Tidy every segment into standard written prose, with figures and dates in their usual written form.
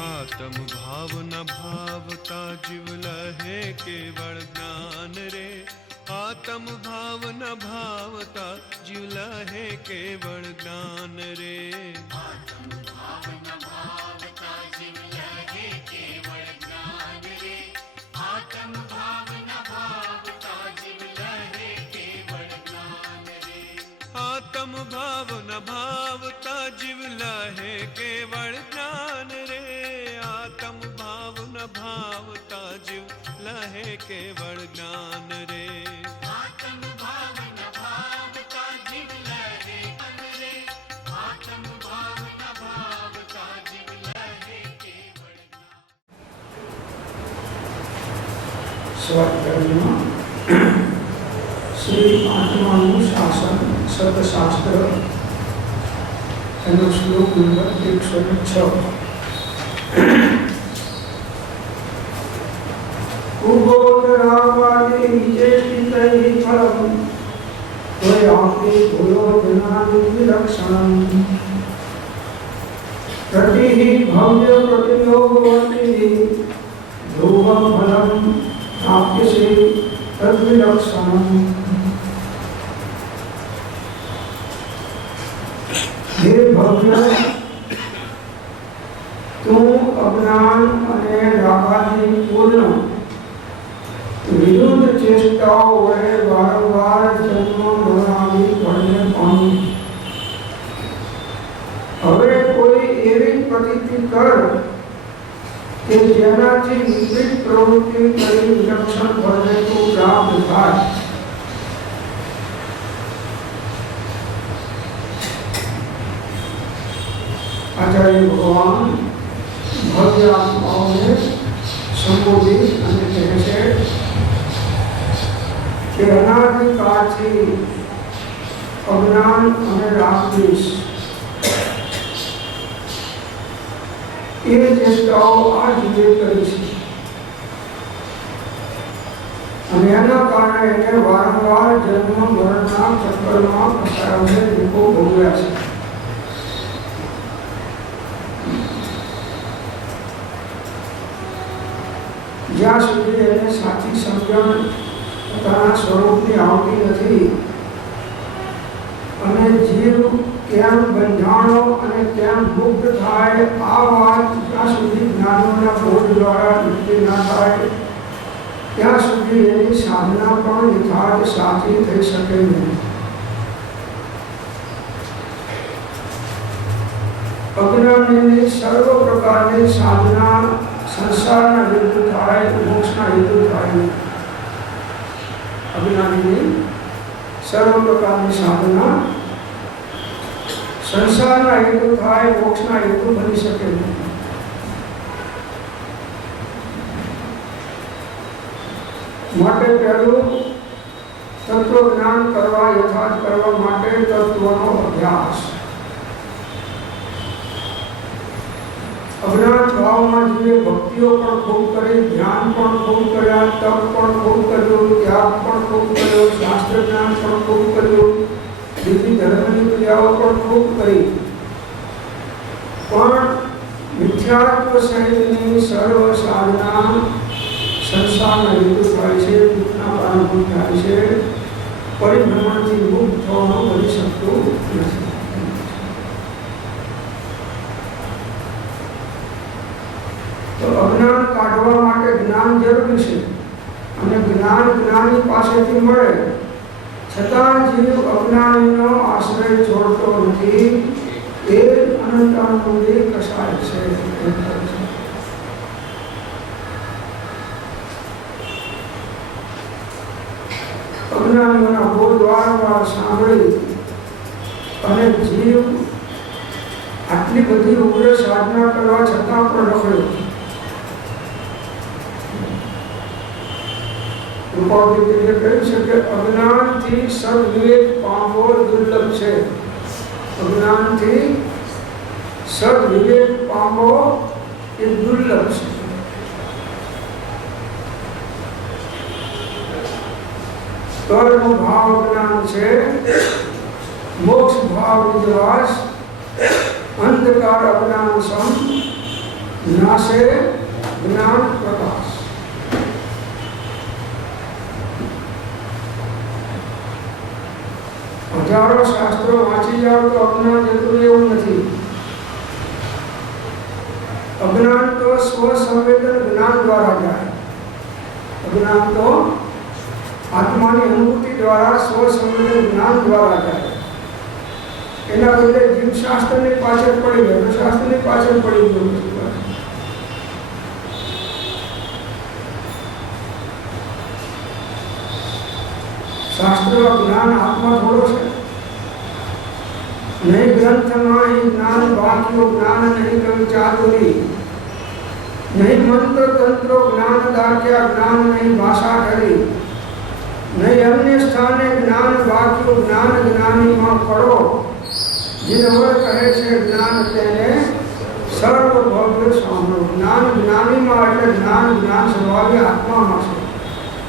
आत्म भाव न भावता जीव लहे केवल ज्ञान रे। आत्म भाव न भावता जीव लहे केवल ज्ञान रे। आत्म भाव न भावता जीव लहे केवल ज्ञान रे। आत्म भाव न भावता जीव लहे केवल ज्ञान रे। आत्म भाव न भावता जीव लहे केवल ज्ञान रे। आत्म भाव न भावता जीव लहे केवल ज्ञान रे। आत्म भाव न भावता जीव लहे ज्ञान रे। आत्म भाव न भावता जीव लहे केवल ज्ञान। श्री आत्मानुशासन सतशास्त्र श्लोक नंबर 106। भव्य प्रतियोगवती ध्रुवं फलं प्राप्यसे तद्विलक्षणम्। हे भव्य, તું અજ્ઞાન અને રાગાથી પૂર્ણ વિરુદ્ધ ચેષ્ટાઓ વડે વારંવાર જન્મ મરણાની ભળને પામી હવે કોઈ એવી પ્રતીતિ કર કે જેનાથી વિપરીત પ્રવૃત્તિ કરી વિલક્ષણ ફળને તું પ્રાપ્ત થાય। આચાર્ય ભગવાન ભવ્ય આત્માઓને સંબોધિત અને કહે છે કે અનાદિકાળથી અજ્ઞાન અને રાગદ્વેષ એ ચેષ્ટાઓ આ જીવે કરી છે અને એના કારણે એને વારંવાર જન્મ મરણના ચક્કરમાં ફસાઈને દુઃખો ભોગવ્યા છે। જ્યાં સુધી એને સાચી સમજણ પોતાના સ્વરૂપની આવતી નથી અને જીવ કેમ બંધાણો અને કેમ મુક્ત થાય આ વાત જ્યાં સુધી જ્ઞાનોના બોધ દ્વારા નક્કી ના થાય ત્યાં સુધી એની સાધના પણ યથાર્થ સાચી થઈ શકે નહીં। અજ્ઞાનીની સર્વ પ્રકારની સાધના સંસારના હેતુ થાય, મોક્ષના હેતુ થાય। અજ્ઞાનીની સર્વ પ્રકારની સાધના સંસારના હેતુ થાય, મોક્ષના હેતુ બની શકે નહીં। માટે પહેલું તત્વ જ્ઞાન કરવા, યથાર્થ કરવા માટે તત્વનો અભ્યાસ। અજ્ઞાન ભાવમાં જીવે ભક્તિઓ પણ ખૂબ કરી, ધ્યાન પણ ખૂબ કર્યા, તપ પણ ખૂબ કર્યું, ત્યાગ પણ ખૂબ કર્યો, શાસ્ત્ર જ્ઞાન પણ ખૂબ કર્યું, બીજી ધર્મની ક્રિયાઓ પણ ખૂબ કરી, પણ મિથ્યાત્વ સહિતની સર્વ સાધના સંસારના હેતુ થાય છે, દુઃખના કારણભૂત થાય છે, પરિભ્રમણથી મુક્ત થવાનું બની શકતું નથી। તો અજ્ઞાન કાઢવા માટે જ્ઞાન જરૂરી છે અને જ્ઞાન જ્ઞાની પાસેથી મળે છતાં જીવ અજ્ઞાનીનો આશ્રય છોડતો નથી। એ અનંતાનુંદી કસાય છે। અજ્ઞાનીઓના બોધ વારંવાર સાંભળી અને જીવ આટલી બધી ઉગ્ર સાધના કરવા છતાં પણ રખડ્યો। રૂપાવતીએ કહ્યું છે કે અજ્ઞાનથી સદવિવેક પામવો દુર્લભ છે। અજ્ઞાનથી સદવિવેક પામવો એ દુર્લભ છે। કર્મ ભાવ જ્ઞાન છે, મોક્ષ ભાવ વિદ્વાસ, અંધકાર અજ્ઞાન સમ, नासे ज्ञान प्रकाश। हजारों शास्त्रों वाँची जाओ तो अज्ञान जतुं एवुं नथी। अज्ञान तो स्वसंवेदन ज्ञान द्वारा जाए। अज्ञान तो आत्मा की अनुभूति द्वारा स्वसंवेदन ज्ञान द्वारा जाए। एना बदले जीव शास्त्र ने पाछळ पड़ी गयो, शास्त्र ने पाछळ पड़ी गयो। शास्त्र का ज्ञान आत्मा थोड़ो छे। नहीं ग्रंथ में ही ज्ञान बाकी ज्ञान नहीं कवि चातुरी। नहीं मंत्र तंत्रो ज्ञान दाख्या ज्ञान नहीं भाषा ठरी। नहीं अन्य स्थाने ज्ञान बाकी ज्ञान ज्ञानी में पड़ो। जिनवर कहे छे ज्ञान तेने सर्व भव्य साम्रो। ज्ञान ज्ञानी में એટલે જ્ઞાન જ્ઞાન સ્વભાવે આત્મામાં છે।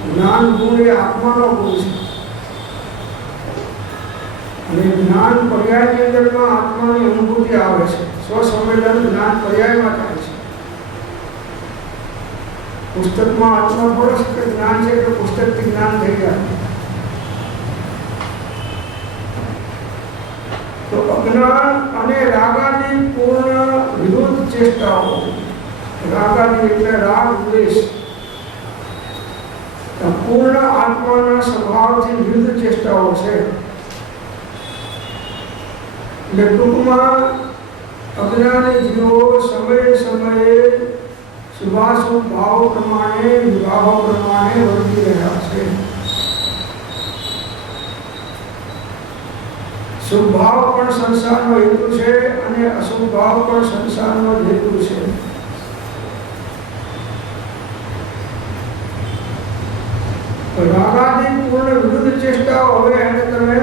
જ્ઞાન ગુણ એ આત્માનો ગુણ છે। અને જ્ઞાન પર્યાયની અંદરમાં આત્માની અનુભૂતિ આવે છે। સ્વસંવેદન જ્ઞાન પર્યાયમાં થાય છે। પુસ્તકમાં આત્મા થોડો છે કે જ્ઞાન છે કે પુસ્તકથી જ્ઞાન થઈ જાય। તો અજ્ઞાન અને રાગાદી પૂર્ણ વિરુદ્ધ ચેષ્ટાઓ। રાગાદી એટલે રાગ દ્વેષ। પૂર્ણ આત્માના સ્વભાવથી વિરુદ્ધ ચેષ્ટાઓ છે। એટલે ટૂંકમાં અજ્ઞાની જીવો સમયે સમયે શુભાશુભ ભાવ પ્રમાણે વિભાવો પ્રમાણે વર્તી રહ્યા છે। શુભ ભાવ પણ સંસારનો હેતુ છે અને અશુભ ભાવ પણ સંસારનો હેતુ છે। રાગાદી પૂર્ણ વિરુદ્ધ ચેષ્ટાઓ। હવે એને તમે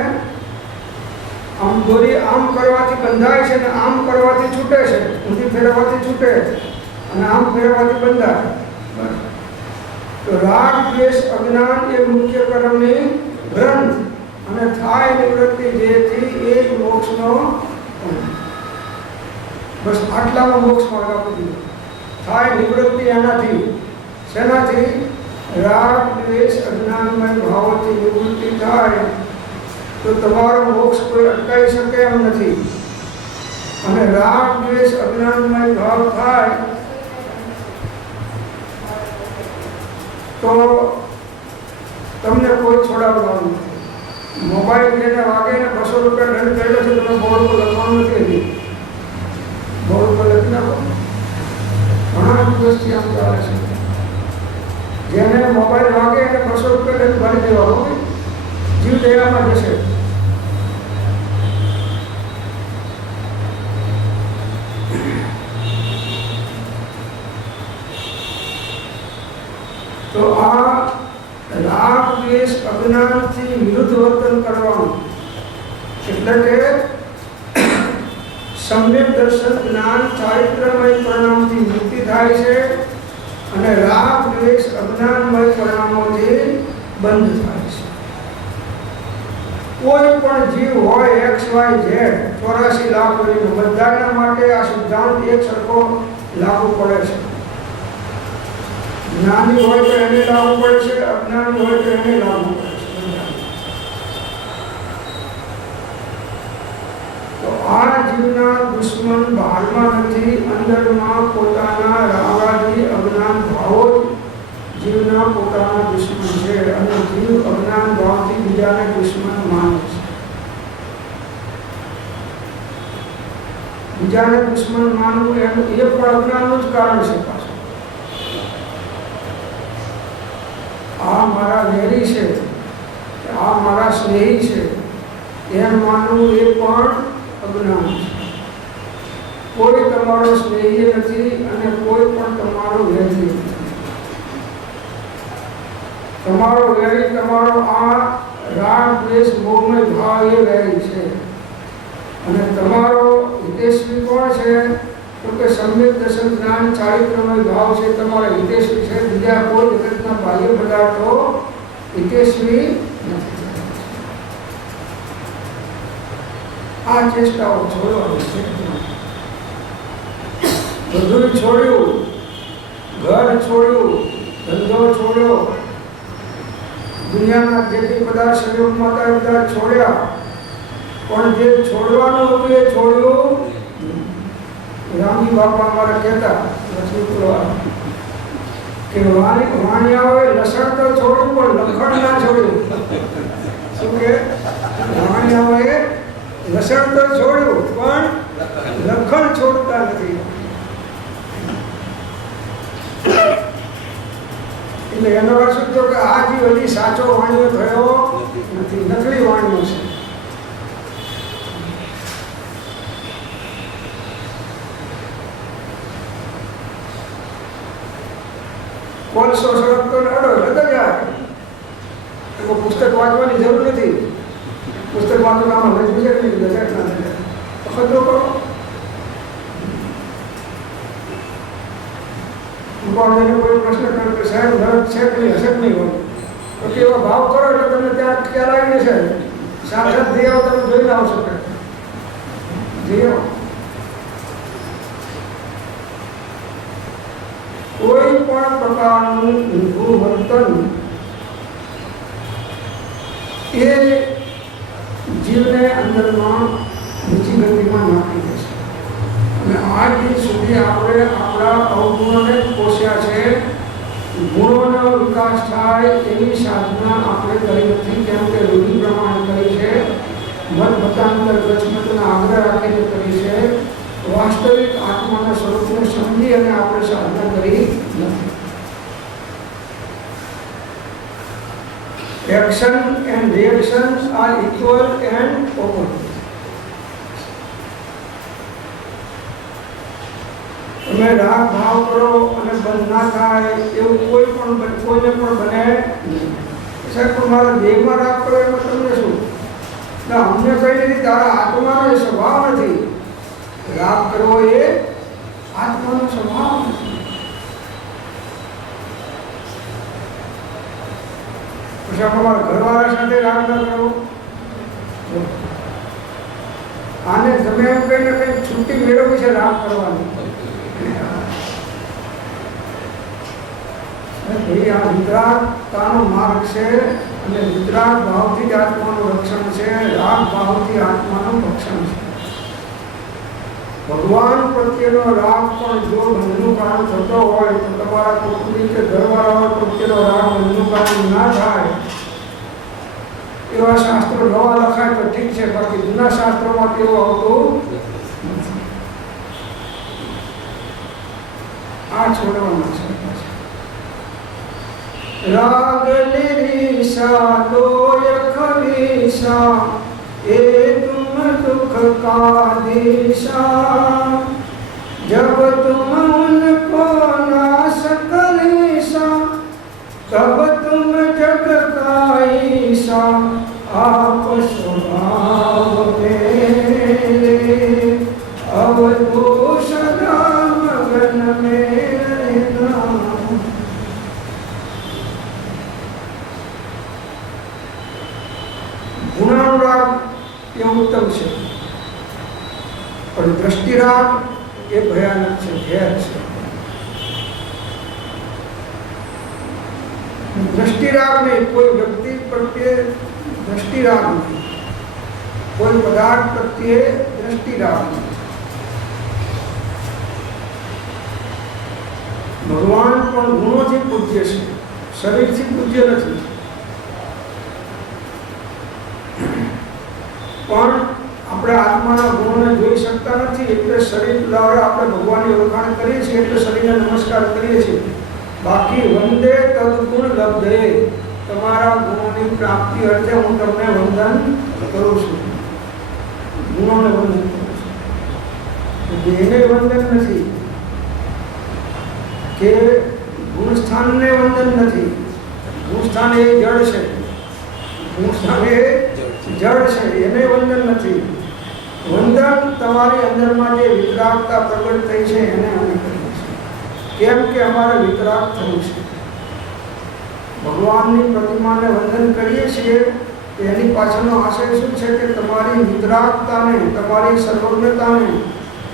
આમ દોરી આમ કરવાથી બંધાય છે ને આમ કરવાથી છૂટે છે। ઊંધી ફેરવવાથી છૂટે અને આમ ફેરવવાથી બંધાય। તો રાગ દ્વેષ અજ્ઞાન એ મુખ્ય કર્મની ગ્રંથ અને થાય નિવૃત્તિ જેથી એ જ મોક્ષનો બસ આટલામાં મોક્ષ માર્ગ આપી દીધો। થાય નિવૃત્તિ એનાથી શેનાથી? રાગ દ્વેષ અજ્ઞાનમય ભાવોથી નિવૃત્તિ થાય તો તમારો મોક્ષ કોઈ અટકાવી શકે એમ નથી। અને રાગ દ્વેષ અજ્ઞાનમય ભાવ થાય તો તમને કોઈ છોડાવવાનું નથી। મોબાઈલ જેને વાગે ને 200 રૂપિયા દંડ કરેલો છે, તમે બોર્ડ પર લખવાનું નથી। બોર્ડ પર લખી નાખો। ઘણા દિવસથી આમ ચાલે છે। જેને મોબાઈલ વાગે એને 200 રૂપિયા દંડ ભરી દેવાનો, જીવ દયામાં જશે। તો આ રાગ દ્વેષ અજ્ઞાનથી વિરુદ્ધ વર્તન કરવાનું એટલે કે સમ્યક દર્શન જ્ઞાન ચારિત્રમય પરિણામથી મુક્તિ થાય છે અને રાગ દ્વેષ અજ્ઞાનમય પરિણામોથી બંધ થાય છે। કોઈ પણ જીવ હોય XYZ 84 લાખ વર્ષનો બધાના માટે આ સિદ્ધાંત એક સરખો લાગુ પડે છે। જ્ઞાની હોય તો એને લાગુ પડે છે, અજ્ઞાની હોય તો એને લાગુ પડે છે। તો આ જીવના દુશ્મન બહારમાં નથી, અંદરમાં પોતાના રાગાદી અજ્ઞાન ભાવો જીવના પોતાના દુશ્મન છે અને જીવ અજ્ઞાન ભાવથી બીજાને દુશ્મન માને છે। બીજાને દુશ્મન માનવું એ પણ અજ્ઞાનનું જ કારણ છે। પાછું આ મારા વેરી છે, આ મારા સ્નેહી છે એમ માનવું એ પણ અજ્ઞાન છે। કોઈ તમારો સ્નેહી નથી અને કોઈ પણ તમારો વેરી નથી। તમારો વેરી તમારો આ રાગ દ્વેષ મોહમય ભાવ એ વેરી છે અને તમારો હિતેશ્વી કોણ છે? તો કે સમ્યક દર્શન જ્ઞાન ચારિત્રમય ભાવ છે, તમારા હિતેશ્વી છે। બીજા કોઈ જગતના બાહ્ય પદાર્થો હિતેશ્વી નથી। આ ચેષ્ટાઓ છોડવાની છે। બધું છોડ્યું, ઘર છોડ્યું, ધંધો છોડ્યો, દુનિયાના જે કંઈ બધા સંયોગમાં હતા એ બધા છોડ્યા, પણ જે છોડવાનું હતું એ છોડ્યું. રામજી બાપા અમારા કહેતા કે વાણિયાઓએ લસણ તો છોડ્યું પણ લખણ ના છોડ્યું. શું કે વાણિયાઓએ લસણ તો છોડ્યું પણ લખણ છોડતા નથી. એટલે એનો અર્થ શું થયો કે આ જીવ હજી સાચો વાણિયો થયો નથી, નકલી વાણિયો છે. કોલસો સળગતો અડો એટલે જાય. પુસ્તક વાંચવાની જરૂર નથી. પુસ્તક વાંચવાનું આમાં લઈ છે કે નહીં વખત કરો. કોઈ પ્રશ્ન કરે કે સાહેબ ભરત છે કે નહીં, હશે કે નહીં હોય તો કે એવા ભાવ કરો એટલે તમને ત્યાં ખ્યાલ આવી જશે. સાક્ષાત જઈ આવો, તમે જોઈ લાવો છો. જઈ આવો. કોઈ પણ પ્રકારનું ઊંધું વર્તન એ જીવને અંદરમાં નીચી ગતિમાં નાખી દેશે. અને આજ દિન સુધી આપણે આપણા અવગુણોને પોષ્યા છે. ગુણોનો વિકાસ થાય એની સાધના આપણે કરી નથી, કેમ કે રૂઢિ પ્રમાણે કરી છે, મત મતાંતર ગચમતના આગ્રહ રાખીને કરી છે. વાસ્તવિક આત્માના સ્વરૂપને સમજી અને આપણે સાધના કરી નથી. Action and reactions are equal and opposite. તમે રાગ ભાવ કરો અને બંધ ના થાય એવું કોઈને પણ બને નહીં. સાહેબ પણ મારા દેહમાં રાગ કરો એમાં તમને શું? ના, અમને કઈ નથી. તારા આત્માનો એ સ્વભાવ નથી. રાગ કરવો એ આત્માનો સ્વભાવ નથી. પછી અમારા ઘરવાળા સાથે રાગ ના કરવો. આને તમે એમ કહીને કઈ છૂટી મેળવવી છે રાગ કરવાની. આ વિતરાગતાનો માર્ગ છે અને વિતરાગ ભાવથી જ આત્માનું રક્ષણ છે. રાગ ભાવથી આત્માનું રક્ષણ છે. ભગવાન પ્રત્યેનો રાગ પણ જો બંધનું કારણ થતો હોય તો તમારા કુટુંબી કે ઘરવાળાઓ પ્રત્યેનો રાગ બંધનું કારણ ના થાય એવા શાસ્ત્રો નવા લખાય તો ઠીક છે, બાકી જૂના શાસ્ત્રોમાં તેવું આવતું નથી. આ છોડવાના છે. राग निरीशा लोयख वीशा ए तुम दुख का दिशा जब तुम उनको नाश करीशा तब तुम जग का ईशा आप स्वभाव मेरे अब तो सदा मगन में रहना. गुणानुराग ये उत्तम છે, પણ દ્રષ્ટિરાગ એ ભયાનક છે, ઘેર છે. દ્રષ્ટિરાગ નહીં, કોઈ વ્યક્તિ પ્રત્યે દ્રષ્ટિરાગ નહીં, કોઈ પદાર્થ પ્રત્યે દ્રષ્ટિરાગ નહીં. ભગવાન પણ ગુણોથી પૂજ્ય છે, શરીરથી પૂજ્ય નથી. પણ આપણે આત્માના ગુણોને જોઈ શકતા નથી એટલે શરીર દ્વારા આપણે ભગવાનની ઓળખાણ કરીએ છીએ, એટલે શરીરને નમસ્કાર કરીએ છીએ. બાકી વંદે તદગુણ લબ્ધે, તમારા ગુણોની પ્રાપ્તિ અર્થે હું તમને વંદન કરું છું. ગુણોને વંદન કરું છું. દેહને વંદન નથી કે ગુણસ્થાનને વંદન નથી. ગુણસ્થાન એ જળ છે, ગુણસ્થાન એ જળ છે, એને વંદન નથી. વંદન તમારી અંદરમાં જે વિતરાગતા પ્રગટ થઈ છે એને અમે કરીએ છીએ. કેમ કે અમારે વિતરાગ થવું છે. ભગવાનની પ્રતિમાને વંદન કરીએ છીએ એની પાછળનો આશય શું છે કે તમારી વિતરાગતાને, તમારી સર્વજ્ઞતાને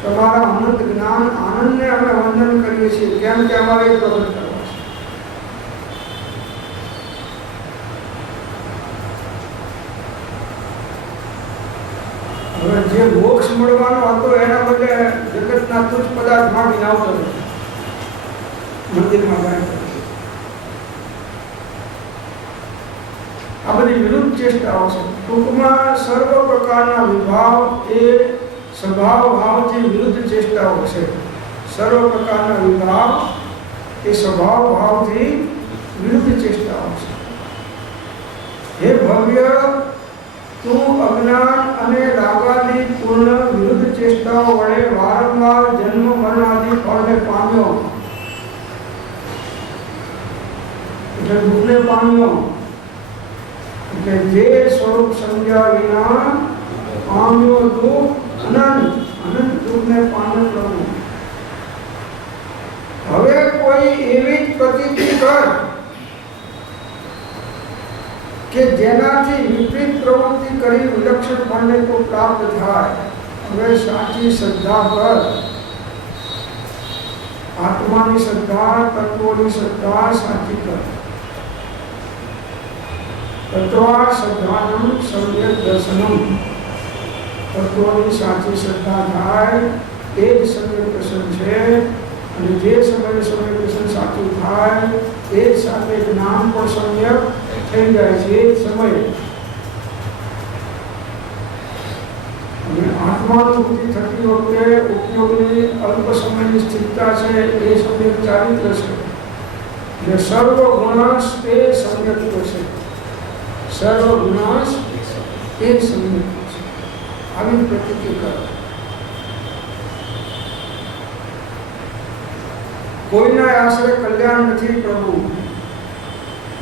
તમારા અનંત જ્ઞાન આનંદને અમે વંદન કરીએ છીએ, કેમ કે અમારે એ પ્રગટ કરવા છે. હવે જે મોક્ષ મળવાનો હતો એના બદલે જગતના તુચ્છ પદાર્થમાં વિનાવતો મંદિરમાં ગાય. આ બધી વિરુદ્ધ ચેષ્ટાઓ છે. ટૂંકમાં સર્વ પ્રકારના વિભાવ એ સ્વભાવ ભાવથી વિરુદ્ધ ચેષ્ટાઓ છે. સર્વ પ્રકારના વિભાવ એ સ્વભાવ ભાવથી વિરુદ્ધ ચેષ્ટાઓ છે. હે ભવ્ય, તું અજ્ઞાન અને રાગાદી પૂર્ણ વિરુદ્ધ ચેષ્ટાઓ વડે વારંવાર જન્મ મરણ આદિ ફળને પામ્યો, એટલે દુઃખને પામ્યો. એટલે જે સ્વરૂપ સમજ્યા વિના પામ્યો દુઃખ અનંત દુઃખને પામ્યો પ્રભુ. હવે કોઈ એવી જ પ્રતીતિ કર કે જેનાથી વિપરીત પ્રવૃત્તિ કરી વિલક્ષણ ફળને તો પ્રાપ્ત થાય. હવે સાચી શ્રદ્ધા પર આત્માની શ્રદ્ધા, તત્વોની શ્રદ્ધા સાચી કર. તત્વા શ્રદ્ધાનમ સમ્યક દર્શનમ. તત્વોની સાચી શ્રદ્ધા થાય એ જ સમ્યક દર્શન છે. અને જે સમયે સમ્યક દર્શન સાચું થાય એ જ સાથે જ્ઞાન પણ સમ્યક થઈ જાય છે. એ જ સમયે અને આત્માનુભૂતિ થતી વખતે ઉપયોગની અલ્પ સમયની સ્થિરતા છે એ સમ્યક ચારિત્ર છે. એટલે સર્વ ગુણાંશ એ સમ્યકત્વ છે. સર્વ ગુણાંશ એ સમ્યક છે. આવી પ્રતીતિ કરો. કોઈના આશ્રય કલ્યાણ નથી પ્રભુ.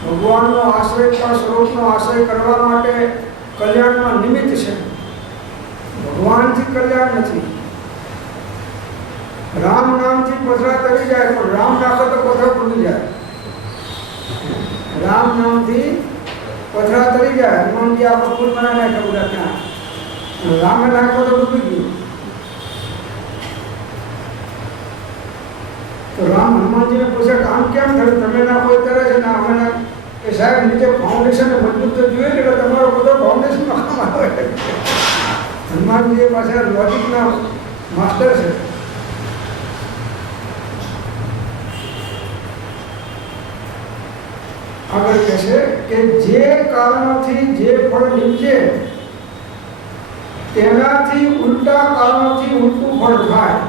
ભગવાનનો આશ્રય પણ સ્વરૂપનો આશ્રય કરવા માટે કલ્યાણમાં નિમિત્ત છે. ભગવાનથી કલ્યાણ નથી. રામ નામથી પથરા તરી જાય, પણ રામ નાખો તો પથરા તૂટી જાય. રામ નામથી પથરા તરી જાય. હનુમાનજી આપણે પુલ બનાવી નાખ્યા બધા ત્યાં. રામે નાખો તો ડૂબી ગયું. તો રામ હનુમાનજીને પૂછે કે આમ કેમ થયું, તમે નાખો ત્યારે છે ને અમે ના કે સાહેબ નીચે ફાઉન્ડેશન મજબૂત તો જોઈએ એટલે તમારો બધો ફાઉન્ડેશનમાં કામ આવે. હનુમાનજી પાસે લોજિકના માસ્ટર છે. આગળ કહે છે કે જે કારણોથી જે ફળ નીચે તેનાથી ઉલટા કારણોથી ઉલટું ફળ થાય.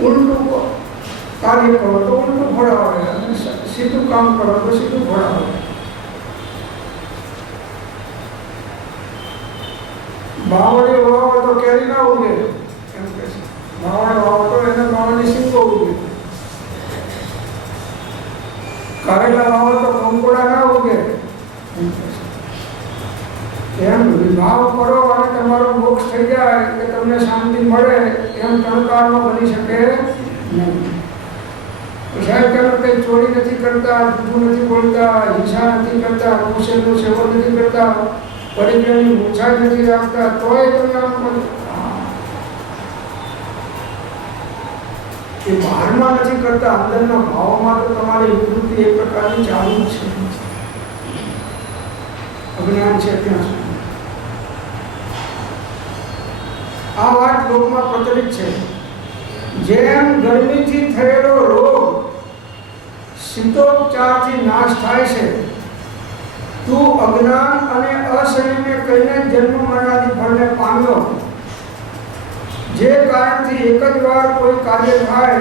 ઉલટું કાર્ય કરો તો ઉલટું ફળ આવે, અને સીધું કામ કરો તો સીધું ફળ આવે. બાવળે વાવો તો કેરી ના ઉગે એમ કહે છે. બાવળે વાવો તો એને બાવળની સિંગો ઉગે. કારેલા વાવો તો કંકોડા ના ઉગે એમ કહે છે. એમ વિભાવ કરો અને તમારો મોક્ષ થઈ જાય કે તમને શાંતિ મળે એમ ટણકારમાં બની શકે નહીં. સાહેબ તમે કંઈ ચોરી નથી કરતા, જૂઠું નથી બોલતા, હિંસા નથી કરતા, કુશલનું સેવન નથી કરતા, પરિગ્રહની મૂછા નથી રાખતા, તોય તમે આમ એ બહારમાં નથી કરતા, અંદરના ભાવમાં તો તમારી વિકૃતિ એક પ્રકારની ચાલુ છે. અજ્ઞાન છે ત્યાં સુધી. આ વાત લોકમાં પ્રચલિત છે. જેમ ગરમીથી થયેલો રોગ શીતોપચારથી નાશ થાય છે, તું અજ્ઞાન અને અસંયમને કહીને જન્મ મરણાદિ ફળને પામ્યો. જે કારણથી એક જ વાર કોઈ કાર્ય થાય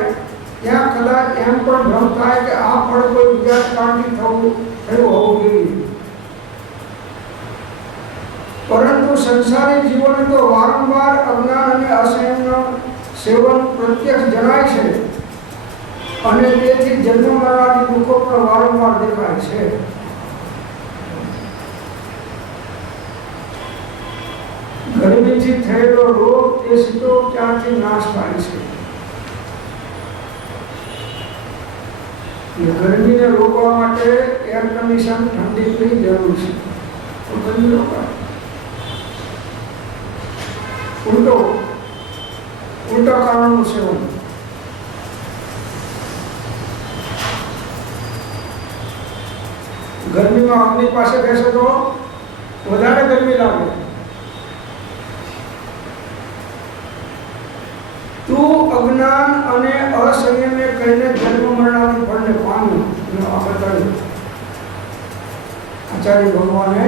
ત્યાં કદાચ એમ પણ ભ્રમ થાય કે આ ફળ કોઈ બીજા કારણથી થયું હોવું જોઈએ. પરંતુ સંસારી જીવન તો વારંવાર અજ્ઞાન અને અસંયમનું સેવન પ્રત્યક્ષ જણાય છે, અને તેથી જન્મ મરણાદિ દુઃખો પણ વારંવાર દેખાય છે. ગરમીથી થયેલો રોગ એ શીતોપચારથી નાશ થાય છે. ગરમીને રોકવા માટે એર કન્ડિશન ઠંડીની જરૂર છે. તો ગરમી રોકાય. ઉલટા કારણનું સેવન. ગરમીમાં અગ્નિ પાસે બેસે તો વધારે ગરમી લાગે. તું અજ્ઞાન અને અસંયમે કહીને જન્મ મરણાની ફળને પામ્યો. આ બતાવ્યું આચાર્ય ભગવાને.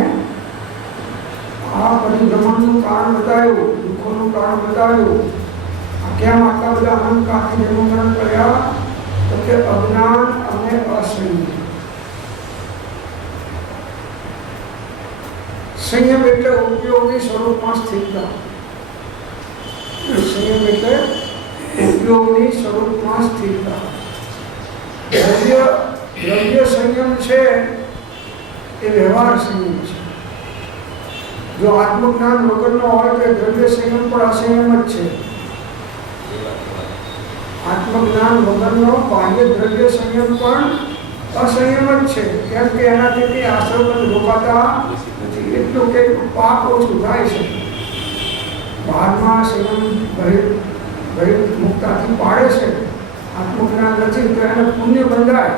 આ પરિભ્રમણનું કારણ બતાવ્યું, દુઃખોનું કારણ બતાવ્યું. કેમ આટલા બધા અહંકારથી જન્મ મરણ કર્યા? તો કે અજ્ઞાન અને અસંયમ. સંયમ એટલે ઉપયોગી સ્વરૂપમાં સ્થિરતા. સંયમ એટલે ઉપયોગની સ્વરૂપમાં સ્થિરતા. દ્રવ્ય સંયમ છે એ વ્યવહાર સંયમ છે. જો આત્મજ્ઞાન વગરનો હોય તો દ્રવ્ય સંયમ પણ અસંયમ જ છે. આત્મજ્ઞાન વગરનો બાહ્ય દ્રવ્ય સંયમ પણ અસંયમ જ છે. કેમ કે એનાથી તે આશ્રમ રોકાતા નથી. એટલું કે પાપ ઓછું થાય છે. બહારમાં સંયમ મુક્તાથી પાડે છે. આત્મજ્ઞાન નથી તો એને પુણ્ય બંધાય,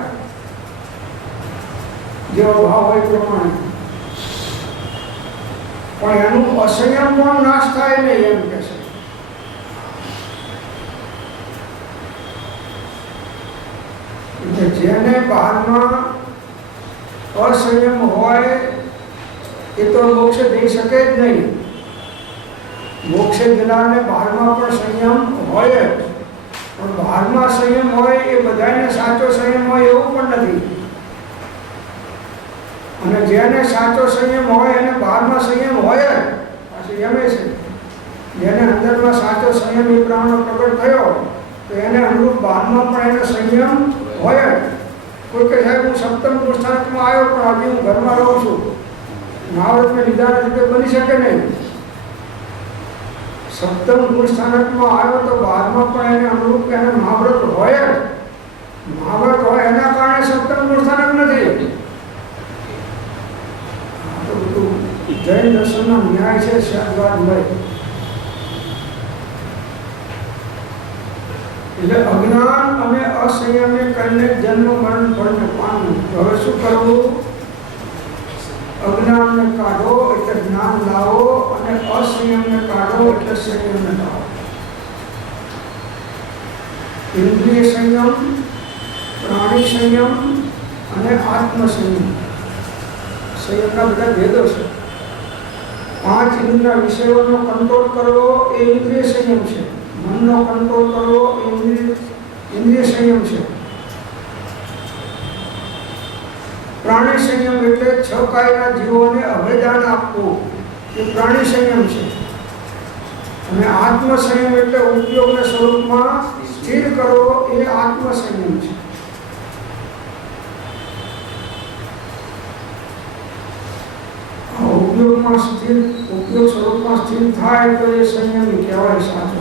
જેવો ભાવ હોય પ્રમાણે. પણ એનું અસંયમ પણ નાશ થાય નહીં એમ કે છે. જેને બહારમાં અસંયમ હોય એ તો મોક્ષ જઈ શકે જ નહીં. મોક્ષે જનારને બહારમાં પણ સંયમ હોય જ. પણ બહારમાં સંયમ હોય એ બધાને સાચો સંયમ હોય એવું પણ નથી. અને જેને સાચો સંયમ હોય એને બહારમાં સંયમ હોય જ. પાછું એમ છે જેને અંદરમાં સાચો સંયમ એ પ્રમાણે પ્રગટ થયો તો એને અનુરૂપ બહારમાં પણ એને સંયમ હોય જ. કોઈ કે સાહેબ હું સપ્તમ પુરુષાર્થમાં આવ્યો પણ હજી હું ઘરમાં રહું છું, મહાવ્રત મેં લીધા નથી, તો બની શકે નહીં. સપ્તમ પુરુષાર્થમાં આવ્યો તો બહારમાં પણ એને અનુરૂપ એને મહાવ્રત હોય જ. મહાવ્રત હોય એના કારણે સપ્તમ પુરુષાર્થ નથી. જૈન દર્શનનો ન્યાય છે શાદવાદમય. એટલે અજ્ઞાન અને અસંયમે કરીને જન્મ મરણ ફળને પામ્યું. હવે શું કરવું? અજ્ઞાનને કાઢો એટલે જ્ઞાન લાવો, અને અસંયમને કાઢો એટલે સંયમને લાવો. ઇન્દ્રિય સંયમ, પ્રાણી સંયમ અને આત્મ સંયમ. સંયમના બધા ભેદો છે. 5 ઇન્દ્રિયના વિષયોનો કંટ્રોલ કરવો એ ઇન્દ્રિય સંયમ છે. મનનો કંટ્રોલ કરવો એ ઇન્દ્રિય સંયમ છે. પ્રાણી સંયમ એટલે 6 કાયના જીવોને અભયદાન આપવું એ પ્રાણી સંયમ છે. અને આત્મ સંયમ એટલે ઉપયોગના સ્વરૂપમાં સ્થિર કરવો એ આત્મ સંયમ છે. ઉપયોગ સ્વરૂપમાં સ્થિર થાય તો એ સંયમ કહેવાય સાચો.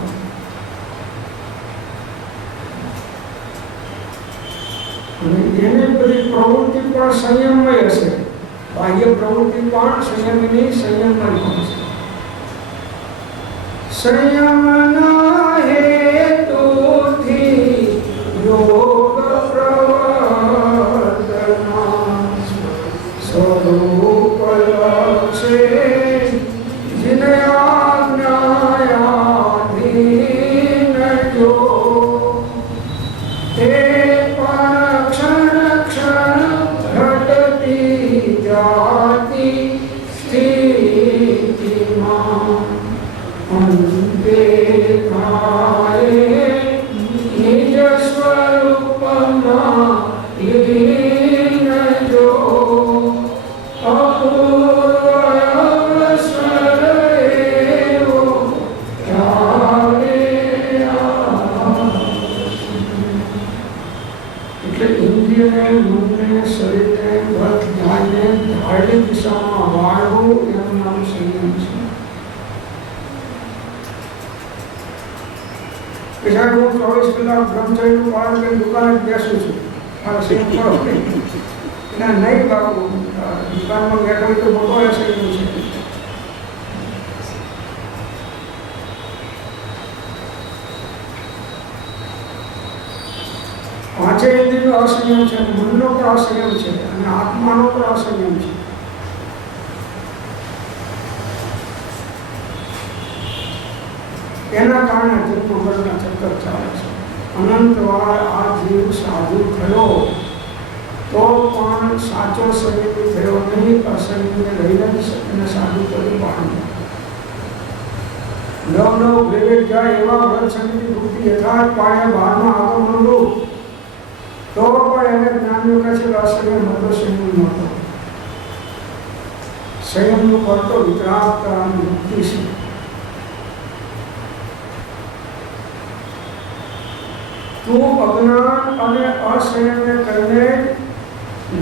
અને એની બધી પ્રવૃત્તિ પણ સંયમમય હશે. બાહ્ય પ્રવૃત્તિ પણ સંયમની સંયમમય હશે. સંયમના હેતુથી યોગ પ્રવર્તના સ્વરૂપ લક્ષે जिन आज्ञायाधीन जो ते पण क्षण क्षण घटती जाती स्थितिमां अंते खाए निज स्वरूपમાં લીન જો દિશામાં વાળવું એનું નામ સંયમ છે. હું 24 કલાક બ્રહ્મચર્યનું પાલન કરી દુકાને બેસું છું, મારો સંયમ કરો એના નહીં બાપુ. દુકાનમાં બેઠો હોય તો મોટો સંયમ છે. પાંચે ઇન્દ્રિયો અસંયમ છે, મનનો પણ અસંયમ છે અને આત્માનો પણ અસંયમ છે. એના કારણે જન્મ મરણના ચક્કર ચાલે છે. અનંતવાર આ જીવ સાધુ થયો તો પણ સાચો સંયમી થયો નહીં, અસંયમી રહીને એને સાધુ કરી પાડ્યું. નવ વિવેક જાય એવા વ્રત સંગીત વૃત્તિ યથાર્થ પાડ્યા બહારમાં આગમનનું તો પણ એને જ્ઞાનીઓ કહે છે કે અસંયમ હતો, સંયમ નહોતો. સંયમનું ફળ તો વિતરાગતા અને મુક્તિ છે. તું અજ્ઞાન અને અસંયમને કરીને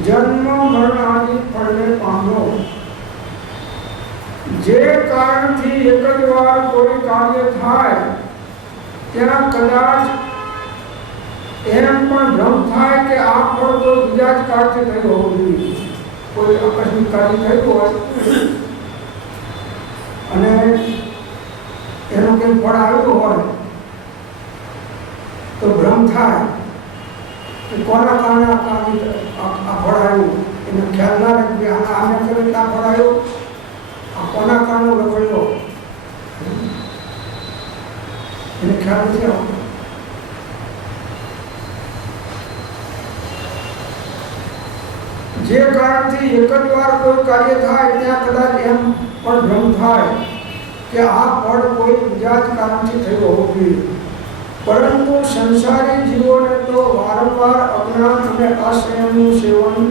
જન્મ મરણ આદિ ફળને પામ્યો. જે કારણથી એક જ વાર કોઈ કાર્ય થાય ત્યાં કદાચ એમ પણ ભ્રમ થાય કે આ ફળ તો બીજા જ કાળથી થયું હોવું જોઈએ. કોઈ આકસ્મિક કાર્ય થયું હોય અને એનું કંઈ ફળ આવ્યું હોય તો ભ્રમ થાય કે કોના કારણે આ ફળ આવ્યું. એને ખ્યાલ ના રહે કે આને કરે આ ફળ આવ્યું, આ કોના કારણે લખાયો એને ખ્યાલ નથી આવતો. જે કારણથી એક જ વાર કોઈ કાર્ય થાય ત્યાં કદાચ એમ પણ ભ્રમ થાય કે આ ફળ કોઈ બીજા જ કારણથી થયું હોવું જોઈએ. પરંતુ સંસારી જીવોને તો વારંવાર અજ્ઞાન અને અસંયમનું સેવન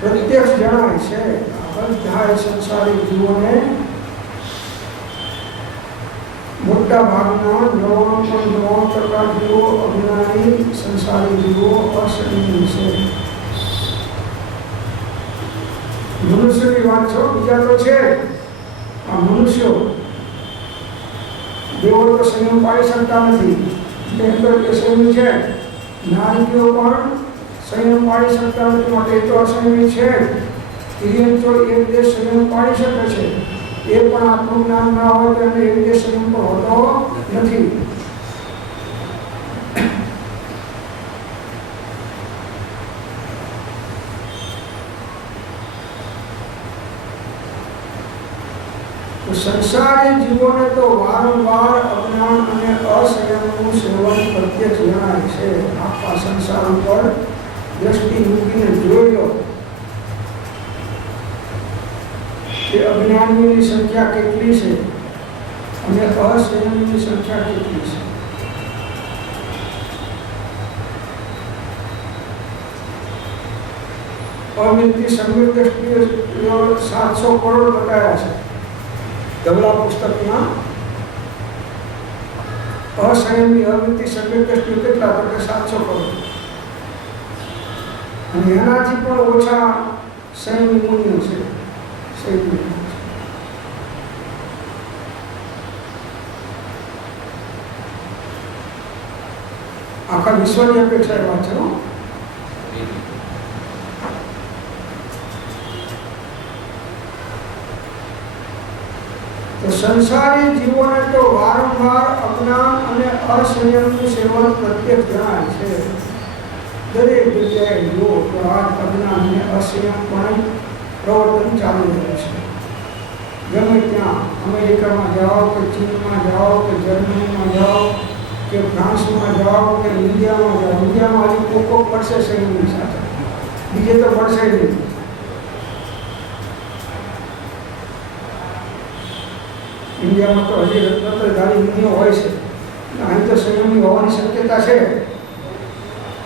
પ્રત્યક્ષ જણાય છે. બધા સંસારી જીવોને મોટા ભાગના 99% જીવો અજ્ઞાની સંસારી જીવો અસંયમી છે. મનુષ્યની વાત છો, બીજા તો છે. આ મનુષ્યો દેવો તો સંયમ પાડી શકતા નથી, સંયમી છે. નારીઓ પણ સંયમ પાડી શકતા નથી, માટે એ તો અસંયમી છે. તિર્યક તો એક દેશ સંયમ પાડી શકે છે, એ પણ આત્મજ્ઞાન ના હોય તો એને એક દેશ સંયમ પણ હોતો નથી. સંસારી જીવોને તો વારંવાર અજ્ઞાન અને અસંયમનું સેવન પ્રત્યક્ષ જણાય છે. આખા સંસાર ઉપર દ્રષ્ટિ મૂકીને જોઈ લો કે અજ્ઞાનીઓની સંખ્યા કેટલી છે અને અસંયમની સંખ્યા કેટલી છે. અમિતની સંગીત દ્રષ્ટિએ 700 કરોડ બતાવ્યા છે ધવલા પુસ્તકમાં. અસંયમી અમિતની સંગીત દ્રષ્ટિએ કેટલા તો કે 700 કરોડ, અને એનાથી પણ ઓછા સંયમી મૂલ્ય છે. આખા વિશ્વની અપેક્ષા એ વાત છે. તો સંસારી જીવોને તો વારંવાર અજ્ઞાન અને અસંયમનું સેવન પ્રત્યક્ષ જણાય છે. દરેક જગ્યાએ જુઓ તો આ અજ્ઞાન અને અસંયમ પણ પ્રવર્તન ચાલુ રહ્યું છે. ગમે ત્યાં અમેરિકામાં જાઓ કે ચીનમાં જાઓ કે જર્મનીમાં જાઓ કે ફ્રાન્સમાં જાઓ કે ઇન્ડિયામાં જાઓ, ઇન્ડિયામાં હજી કોકો પડશે સંયમની સાથે, બીજે તો પડશે નહીં. ઇન્ડિયામાં તો હજી રત્નધારી નીતિઓ હોય છે, અહીં તો સંયમી હોવાની શક્યતા છે.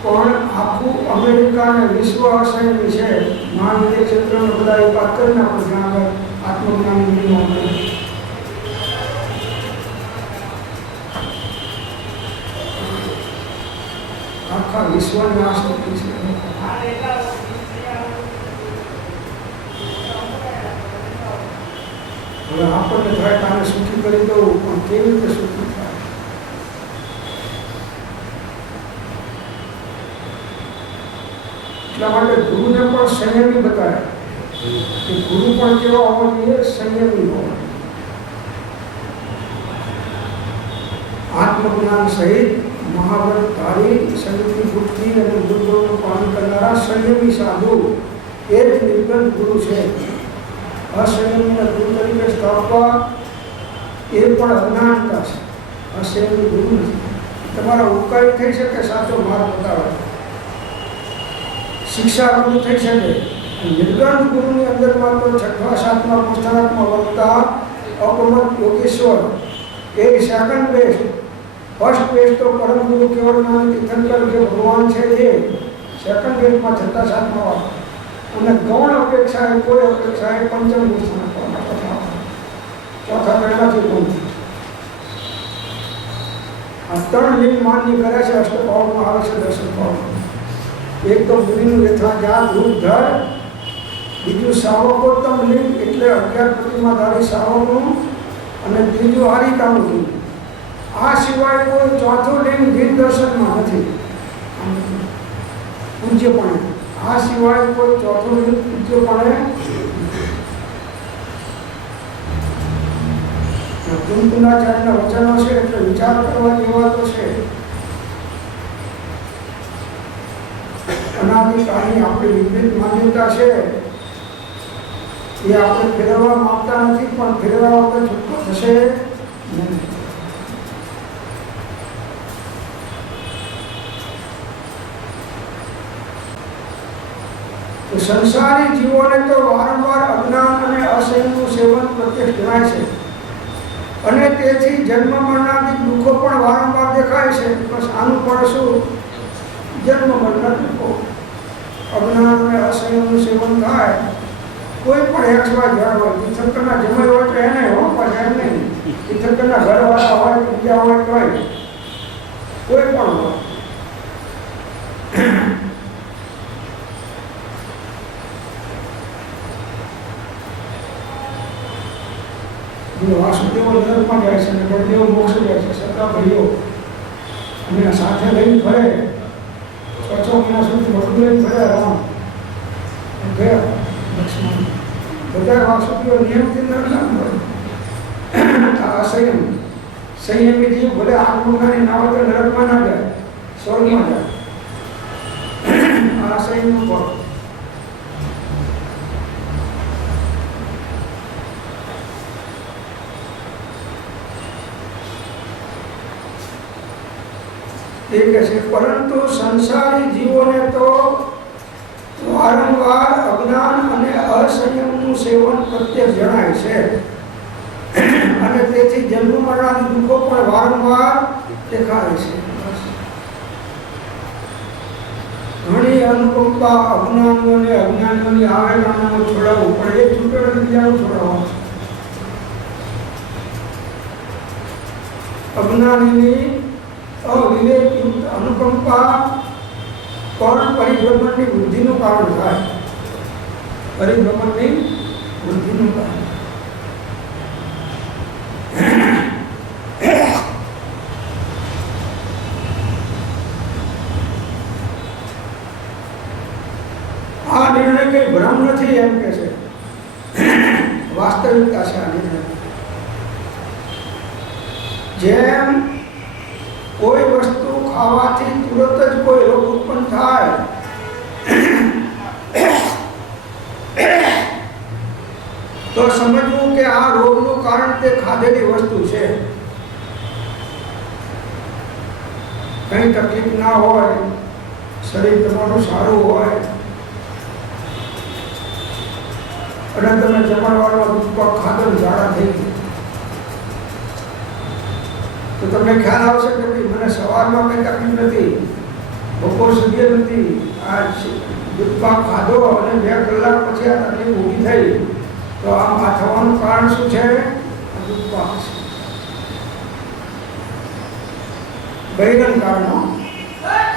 પણ આખું અમેરિકા અને વિશ્વ અસંયમી છે. મહાનદી ક્ષેત્રમાં બધા એ વાત કરી નાખો જ્યાં આગળ આત્મજ્ઞાની નિયમો કરે. આખા વિશ્વની આ શક્તિ છે. હવે આપણને થાય કે આને સુખી કરી દઉં, પણ કેવી રીતે સુખી થાય? એટલા માટે ગુરુને પણ સંયમી બતાવે કે ગુરુ પણ કેવો હોવો જોઈએ? સંયમી હોવો. આત્મજ્ઞાન સહિત મહાવ્રતધારી, સંગતિ બુદ્ધિ અને ગુરુનું પાલન કરનારા સંયમી સાધુ એ જ નિર્ગંધ ગુરુ છે. અસંયમીને ગુરુ તરીકે સ્થાપવા એ પણ અજ્ઞાનતા છે. અસંયમી ગુરુ નથી. તમારા ઉપકારી થઈ શકે, સાચો માર્ગ બતાવે, શિક્ષા ગુરુ થઈ શકે. નિર્ગંધ ગુરુની અંદરમાં તો 6મા 7મા પુસ્તકમાં વક્તા અપમત યોગેશ્વર એ સેકન્ડ બેસ્ટ. ફર્સ્ટ બેસ્ટ તો પરમ ગુરુ કેવળનાથ તીર્થંકર જે ભગવાન છે એ સેકન્ડ બેસ્ટમાં 6મા 7મા અને ગૌણ અપેક્ષાએ કોઈ અપેક્ષાએ પંચમ બેસ્ટમાં ચોથા પહેલાથી ગુણ. આ 3 લિંગ માન્ય કર્યા છે. અષ્ટપાવમાં આવે છે 10 પાવમાં. એક તો મુનિનું યથાજાત રૂપ ધર, બીજું સાવકોત્તમ લિંગ એટલે 11 પ્રતિમાધારી સાવકનું, અને ત્રીજું હારિકાનું લિંગ. આ સિવાય કોઈ ચોથું લિંગ દિન દર્શનમાં નથી પૂજ્યપણે. આ સિવાય કોઈ ચોથું લિંગ પૂજ્યપણે કુંકુનાચાર્યના વચનો છે એટલે વિચાર કરવા જેવા તો છે. અનાદિકાળની આપણી વિપરીત માન્યતા છે એ આપણે ફેરવવા માંગતા નથી, પણ ફેરવવા વગર છૂટકો થશે નહીં. તો સંસારી જીવોને તો વારંવાર અજ્ઞાન અને અસંયમનું સેવન પ્રત્યક્ષ જણાય છે, અને તેથી જન્મ મરણાદી દુઃખો પણ વારંવાર દેખાય છે. બસ આનું પણ શું? જન્મ મરણના દુઃખો. અજ્ઞાન અને અસંયમનું સેવન થાય. કોઈ પણ XY ઘર હોય, તીર્થંકરના જમાઈ હોય તો એને હો, પણ એમ નહીં. તીર્થંકરના ઘરવાળા હોય, બીજા હોય તો કોઈ પણ હોય. વાસુદેવો નરકમાં જાય છે અને બળદેવો મોક્ષ જાય છે. સગા ભાઈઓ અને સાથે લઈને ફરે 6 મહિના સુધી બધું લઈને ફર્યા રામ ગયા લક્ષ્મણ. બધા વાસુદેવો નિયમથી નરકના મળે. આ સંયમ સંયમી જીવ ભલે આત્મજ્ઞાની ના હોય તો નરકમાં ના જાય, સ્વર્ગમાં જાય. આ સંયમનું ફળ. એ કહે છે પરંતુ સંસારી જીવોને તો વારંવાર અજ્ઞાન અને અસંયમનું સેવન પ્રત્યક્ષ જણાય છે, અને તેથી જન્મ મરણના દુઃખો પણ વારંવાર દેખાય છે. ઘણી અનુકંપા અજ્ઞાનીઓને અજ્ઞાનીઓની આવેદનાઓ છોડાવવું પડે. એ છૂટે બીજાનું છોડાવવાનું. અજ્ઞાનીની અવિવેકયુક્ત અનુકંપા પણ પરિભ્રમણની વૃદ્ધિનું કારણ થાય. પરિભ્રમણની વૃદ્ધિનું કારણ. આ નિર્ણય કઈ ભ્રમ નથી એમ કે છે, વાસ્તવિકતા છે આ નિર્ણય. જેમ કોઈ વસ્તુ ખાવાથી તુરત જ કોઈ રોગ ઉત્પન્ન થાય, તો સમજવું કે આ રોગનું કારણ તે ખાધેલી વસ્તુ છે. કઈ તકલીફ ના હોય, શરીર તમારું સારું હોય અને તમે જમણવારમાં દૂધ ખાધો ઝાડા થઈ ગઈ, તો તમને ખ્યાલ આવશે કે મને સવારમાં કંઈ તકલીફ નથી, બપોર સુધી નથી, આ દૂધ પાક ખાધો અને 2 કલાક પછી આ તકલીફ ઊભી થઈ. તો આ થવાનું કારણ શું છે? દૂધ પાક છે. બહિરંગ કારણો.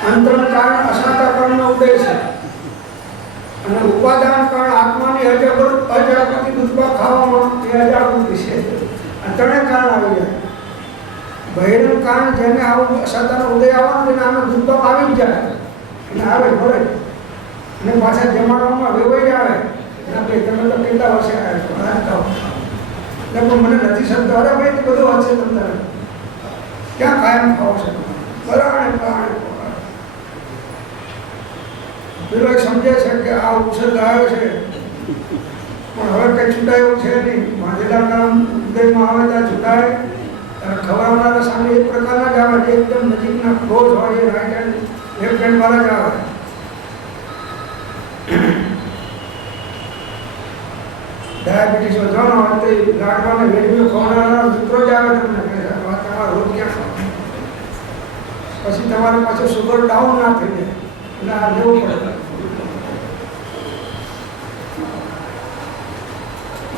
અંતરંગ કારણ અસાતા કારણનો ઉદય છે, અને ઉપાદાન કારણ આત્માની અજાગૃતિ દૂધ પાક ખાવામાં એ અજાગૃતિ છે. આ ત્રણેય કારણ આવી જાય. બહિરંગ કારણ જેને આવું અસાતાનો ઉદય આવવાનો તેને આનો દૂધ પાક આવી જ જાય અને આવે ભરે અને પાછા જમાડવામાં વેવાઈ આવે. તમે તો કેટલા વર્ષે આવ્યા એટલે પણ મને નથી સમજતો. અરે ભાઈ બધું વાત છે, તમને ક્યાં કાયમ ખાવો છે? પરાણે પરાણે પોકારે. પેલો સમજે છે કે આ ઉપસર્ગ આવ્યો છે પણ હવે કઈ છૂટાયું છે નહીં. વાંધેલા કામ ઉદયમાં આવે ત્યાં છૂટાય. ખવડાવનારા સામે એક પ્રકારના જ આવે, એકદમ નજીકના ક્લોઝ હોય એ રાઈટ હેન્ડ લેફ્ટ હેન્ડ વાળા જ આવે. ડાયાબિટીસ વધવાનો હોય તો લાડવાને વેડમીઓ ખવડાવનારા મિત્રો જ આવે તમને તમારા રોગ ક્યાં ખાવ. પછી તમારે પાછું સુગર ડાઉન ના થઈ જાય એટલે આ લેવું પડે.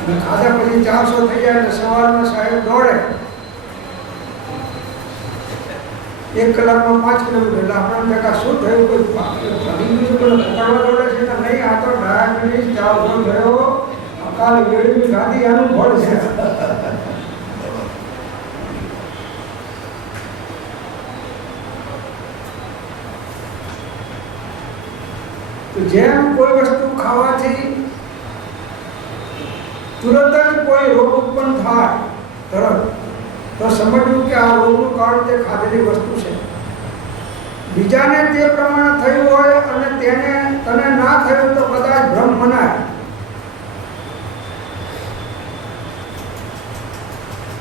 અને ખાધા પછી 400 થઈ જાય એટલે સવારમાં સાહેબ દોડે 1 કલાકમાં 5 કિલોમીટર. એટલે આપણને ટકા શું થયું, કોઈ પકડવા દોડે છે કે નહીં, આ તો ડાયાબિટીસ 400 થયો, અકાલ વેડમી ખાધી આનું ફળ છે. તો જેમ કોઈ વસ્તુ ખાવાથી તુરંત જ કોઈ રોગ ઉત્પન્ન થાય તરત, તો સમજવું કે આ રોગનું કારણ તે ખાધેલી વસ્તુ છે. બીજાને તે પ્રમાણે થયું હોય અને તને ના થયું તો કદાચ ભ્રમ મનાય.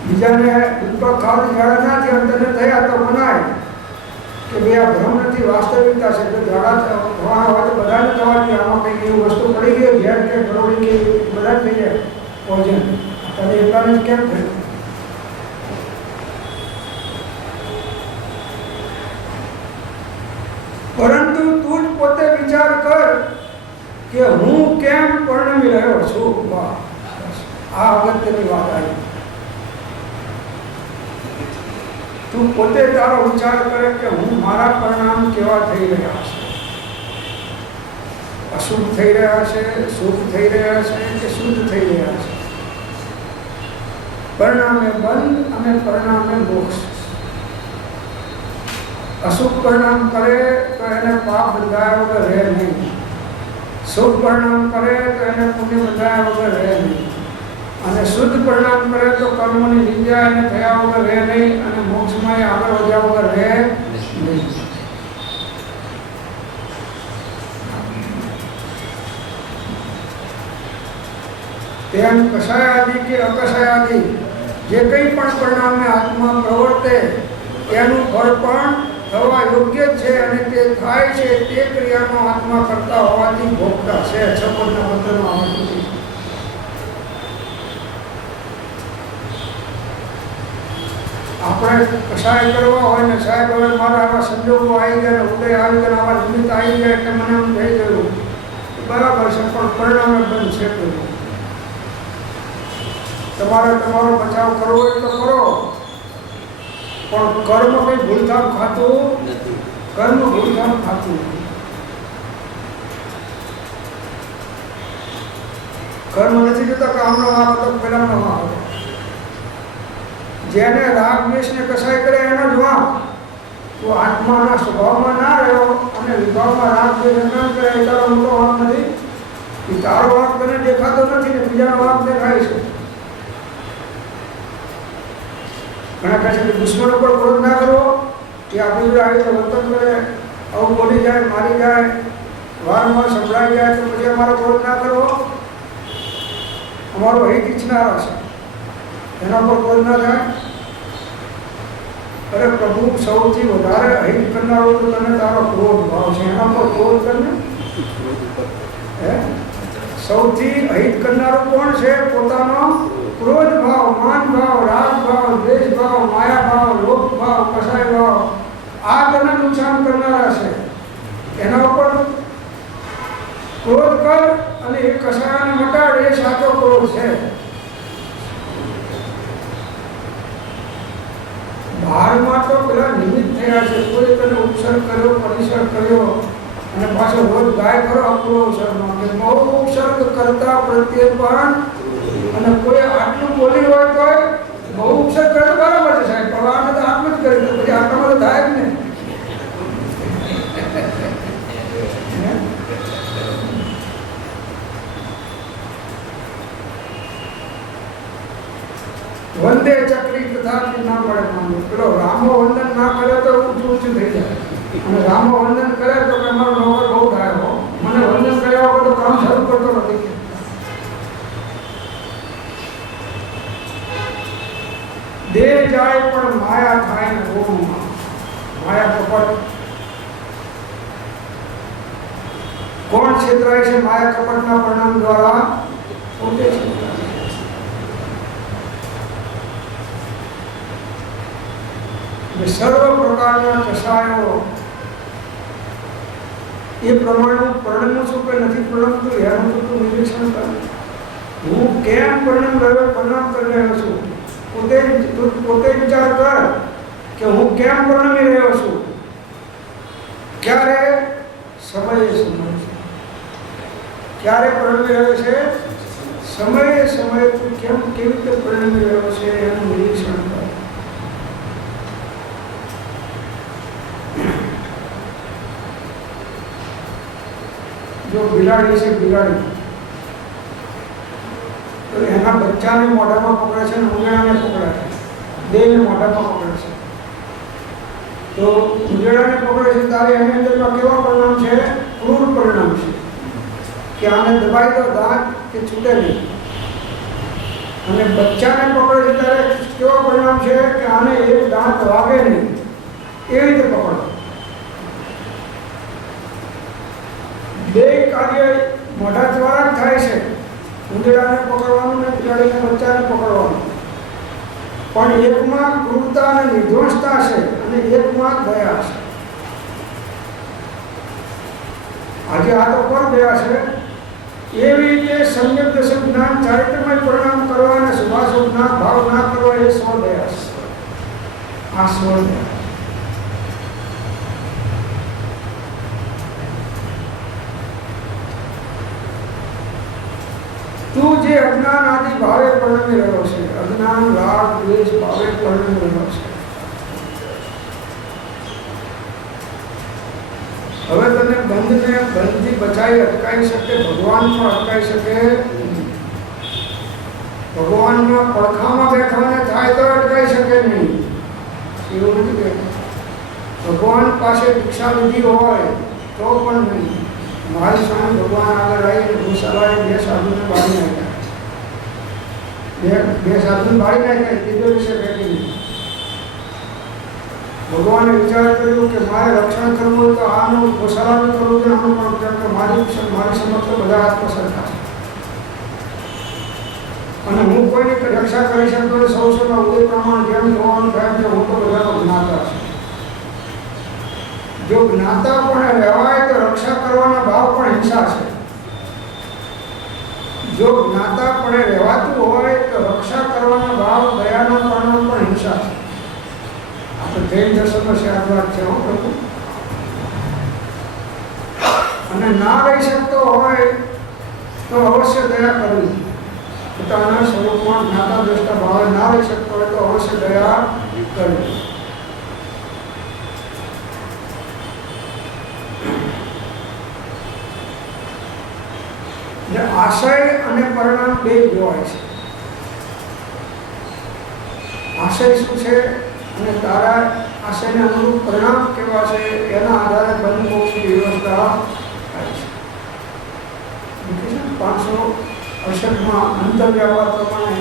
બીજાને દૂધ ખાવાની ઝાડા ના થયા તને થયા તો મનાય કે ભાઈ આ ભ્રમ નથી, વાસ્તવિકતા છે. તો ઝાડા થવાના હોય તો બધાને થવાની. આમાં કંઈક એવી વસ્તુ પડી ગઈ ઝેર કે ગરોળી કે બધા જ થઈ જાય પોઈઝન. તને એટલાને જ કેમ થયું? પરંતુ તું જ પોતે વિચાર કર કે હું કેમ પરિણમી રહ્યો છું. આ અગત્યની વાત આવી. તું પોતે તારો વિચાર કરે કે હું મારા પરિણામ કેવા થઈ રહ્યા છે. અશુભ થઈ રહ્યા છે, શુભ થઈ રહ્યા છે કે શુદ્ધ થઈ રહ્યા છે. પરિણામે બંધ અને પરિણામે મોક્ષ. અશુભ પરિણામ કરે તો એને પાપ બંધાયા વગર રહે નહીં. શુભ પરિણામ કરે તો એને પુણ્ય બંધાયા વગર રહે નહીં. અને શુદ્ધ પરિણામ કરે તો કર્મોની નિંદા એને થયા વગર રહે નહીં. અને મોક્ષમાં આગળ વધ્યા વગર રહે નહીં. તેમ કષાયાદિ કે અકષાયાદિ જે કંઈ પણ પરિણામે આત્મા પ્રવર્તે એનું ફળ પણ થવા યોગ્ય છે. અને તે થાય છે તે ક્રિયાનો આત્મા કરતા હોવાથી ભોગતા છે. 56 મંત્રમાં આવતું. આપણે કશાય કરવા હોય ને સાહેબ હવે મારા આવા સંજોગો આવી ગયા, ઉદય આવી ગયા, આવા નિમિત્ત આવી ગયા એટલે મને એમ થઈ ગયું બરાબર છે, પણ પરિણામે બંધ છે. તમારે તમારો બચાવ કરવો હોય તો કરો, પણ કર્મ કઈ ભૂલથાપ ખાતું નથી. કર્મ ભૂલથાપ ખાતું નથી. કર્મ નથી જતા કે આમનો વાંક હતો પેલાનો વાંક હતો. જેને રાગ દ્વેષને કસાય કરે એનો જ વાંક. તો આત્માના સ્વભાવમાં ના રહ્યો અને વિભાવમાં રાગ દ્વેષ ન કરે એ તારો મોટો વાંક નથી. એ તારો વાંક તને દેખાતો નથી ને બીજાનો વાંક દેખાય છે. ઘણા કહે છે કે દુશ્મનો પર ક્રોધ ના કરવો, કે આપણી આવી તો વર્તન કરે, આવું બોલી જાય, મારી જાય, વારંવાર સંભળાઈ જાય તો પછી અમારો ક્રોધ ના કરવો. અમારો હિત ઈચ્છનારા છે એના પર ક્રોધ ના થાય. અરે પ્રભુ સૌથી વધારે હિત કરનારો તો તને તારો ક્રોધ ભાવ છે, એના પર ક્રોધ કરને. સૌથી અહિત કરનારો કોણ છે? પોતાનો ક્રોધ ભાવ, માન ભાવ, રાગ ભાવ, દ્વેષ ભાવ, માયા ભાવ, લોભ ભાવ, કસાય ભાવ, આ તને નુકસાન કરનારા છે. એના ઉપર ક્રોધ કર અને એ કસાયને મટાડ. એ સાચો ક્રોધ છે. બહારમાં તો પેલા નિમિત્ત થયા છે. કોઈ તને ઉપસર્ગ કર્યો, પરિસર્ગ કર્યો અને પાછો રોજ ગાય કરો અપૂર્વ ઉપસર્ગમાં કે બહુ ઉપસર્ગ કરતા પ્રત્યે પણ. અને કોઈ આટલું બોલી હોય તો બહુ ઉપસર્ગ કરે તો બરાબર છે સાહેબ, પણ આને તો આટલું જ કરી તો પછી આટલામાં તો થાય જ ને. વંદે ચક્રી તથા ના મળે. પેલો રામો વંદન ના કરે તો ઊંચું ઊંચું થઈ અને રામો વંદન કરે તો કે મારો નોકર બહુ થાય હો, મને વંદન કર્યા વગર તો કામ શરૂ કરતો નથી. દેહ જાય પણ માયા થાય ને ઓમમાં. માયા કપટ કોણ છેતરાય છે? માયા કપટના પરિણામ દ્વારા પોતે છેતરાય. સર્વ પ્રકારના કષાયો એ પ્રમાણે પરિણમું છું કે નથી પરિણમતું એનું તું નિરીક્ષણ કર. હું કેમ પરિણામ કરી રહ્યો છું? પોતે વિચાર કર કે હું કેમ પરિણમી રહ્યો છું. ક્યારે? સમયે સમય છે. ક્યારે પરિણમી રહ્યો છે? સમયે સમયે તું કેવી રીતે પરિણમી રહ્યો છે એનું નિરીક્ષણ કર. જો બિલાડી છે, બિલાડી તો એના બચ્ચાને મોઢામાં પકડે છે અને ઉંદેડાને પકડે છે, બેને મોઢામાં પકડે છે. તો ઉંદેડાને પકડે છે ત્યારે એની અંદરમાં કેવા પરિણામ છે? ક્રૂર પરિણામ છે કે આને દબાઈ દો દાંત કે છૂટે નહીં. અને બચ્ચાને પકડે છે ત્યારે કેવા પરિણામ છે કે આને એક દાંત વાગે નહીં, એવી રીતે પકડો. બે કાર્ય મોઢા દ્વારા જ થાય છે, ઉંદેડાને પકડવાનું ને બિલાડીને બચ્ચાને પકડવાનું. પણ એકમાં ક્રૂરતા અને નિર્દોષતા છે અને એકમાં દયા છે. આજે આ તો પર દયા છે. એવી રીતે સમ્યક દશક જ્ઞાન ચારિત્રમય પરિણામ કરવા અને શુભાશુભ ના ભાવ ના કરવા એ સ્વદયા છે. આ સ્વદયા. તું જે અજ્ઞાન આદિ ભાવે પરિણમી રહ્યો છે, અજ્ઞાન રાગ દ્વેષ ભાવે પરિણમી રહ્યો છે. હવે તને બંધથી બચાવી અટકાવી શકે ભગવાન પણ અટકાવી શકે. ભગવાનના પડખામાં બેઠવાને થાય તો અટકાવી શકે નહીં. એવું નથી કે ભગવાન પાસે દીક્ષા લીધી હોય તો પણ નહીં. મારી સામે ભગવાન આગળ આવી ગોશાળાએ બે સાધુને બાળી નાખ્યા. બે સાધુને બાળી નાખ્યા, ત્રીજો વિશે બેઠી નહીં. ભગવાને વિચાર કર્યો કે મારે રક્ષણ કરવું હોય તો આનું ગોશાળાનું કરવું છે, આનું પણ કેમ કે મારી સમક્ષ બધા આત્મસર થશે અને હું કોઈની રક્ષા કરી શકતો સૌ સૌના ઉદય પ્રમાણે જેમ જોવાનું થાય કે હું તો બધાનો જ્ઞાતા છું. જો જ્ઞાતા પણ રહેવાય તો રક્ષા કરવાના ભાવ પણ હિંસા છે. જો જ્ઞાતા પણ રહેવાતું હોય તો રક્ષા કરવાના ભાવ દયાના પરિણામ પણ હિંસા છે. આપણે જૈન દર્શનમાં શાદવાદ છે પ્રભુ. અને ના રહી શકતો હોય તો અવશ્ય દયા કરવી. પોતાના સ્વરૂપમાં જ્ઞાતા દ્રષ્ટા ભાવે ના રહી શકતો હોય તો અવશ્ય દયા કરવી. આશય અને પરિણામ બે જોવાય છે. આશય શું છે અને તારા આશયને અનુરૂપ પરિણામ કેવા છે એના આધારે બંધ મોક્ષની વ્યવસ્થા થાય છે. 568માં અંતર્વ્યાપાર પ્રમાણે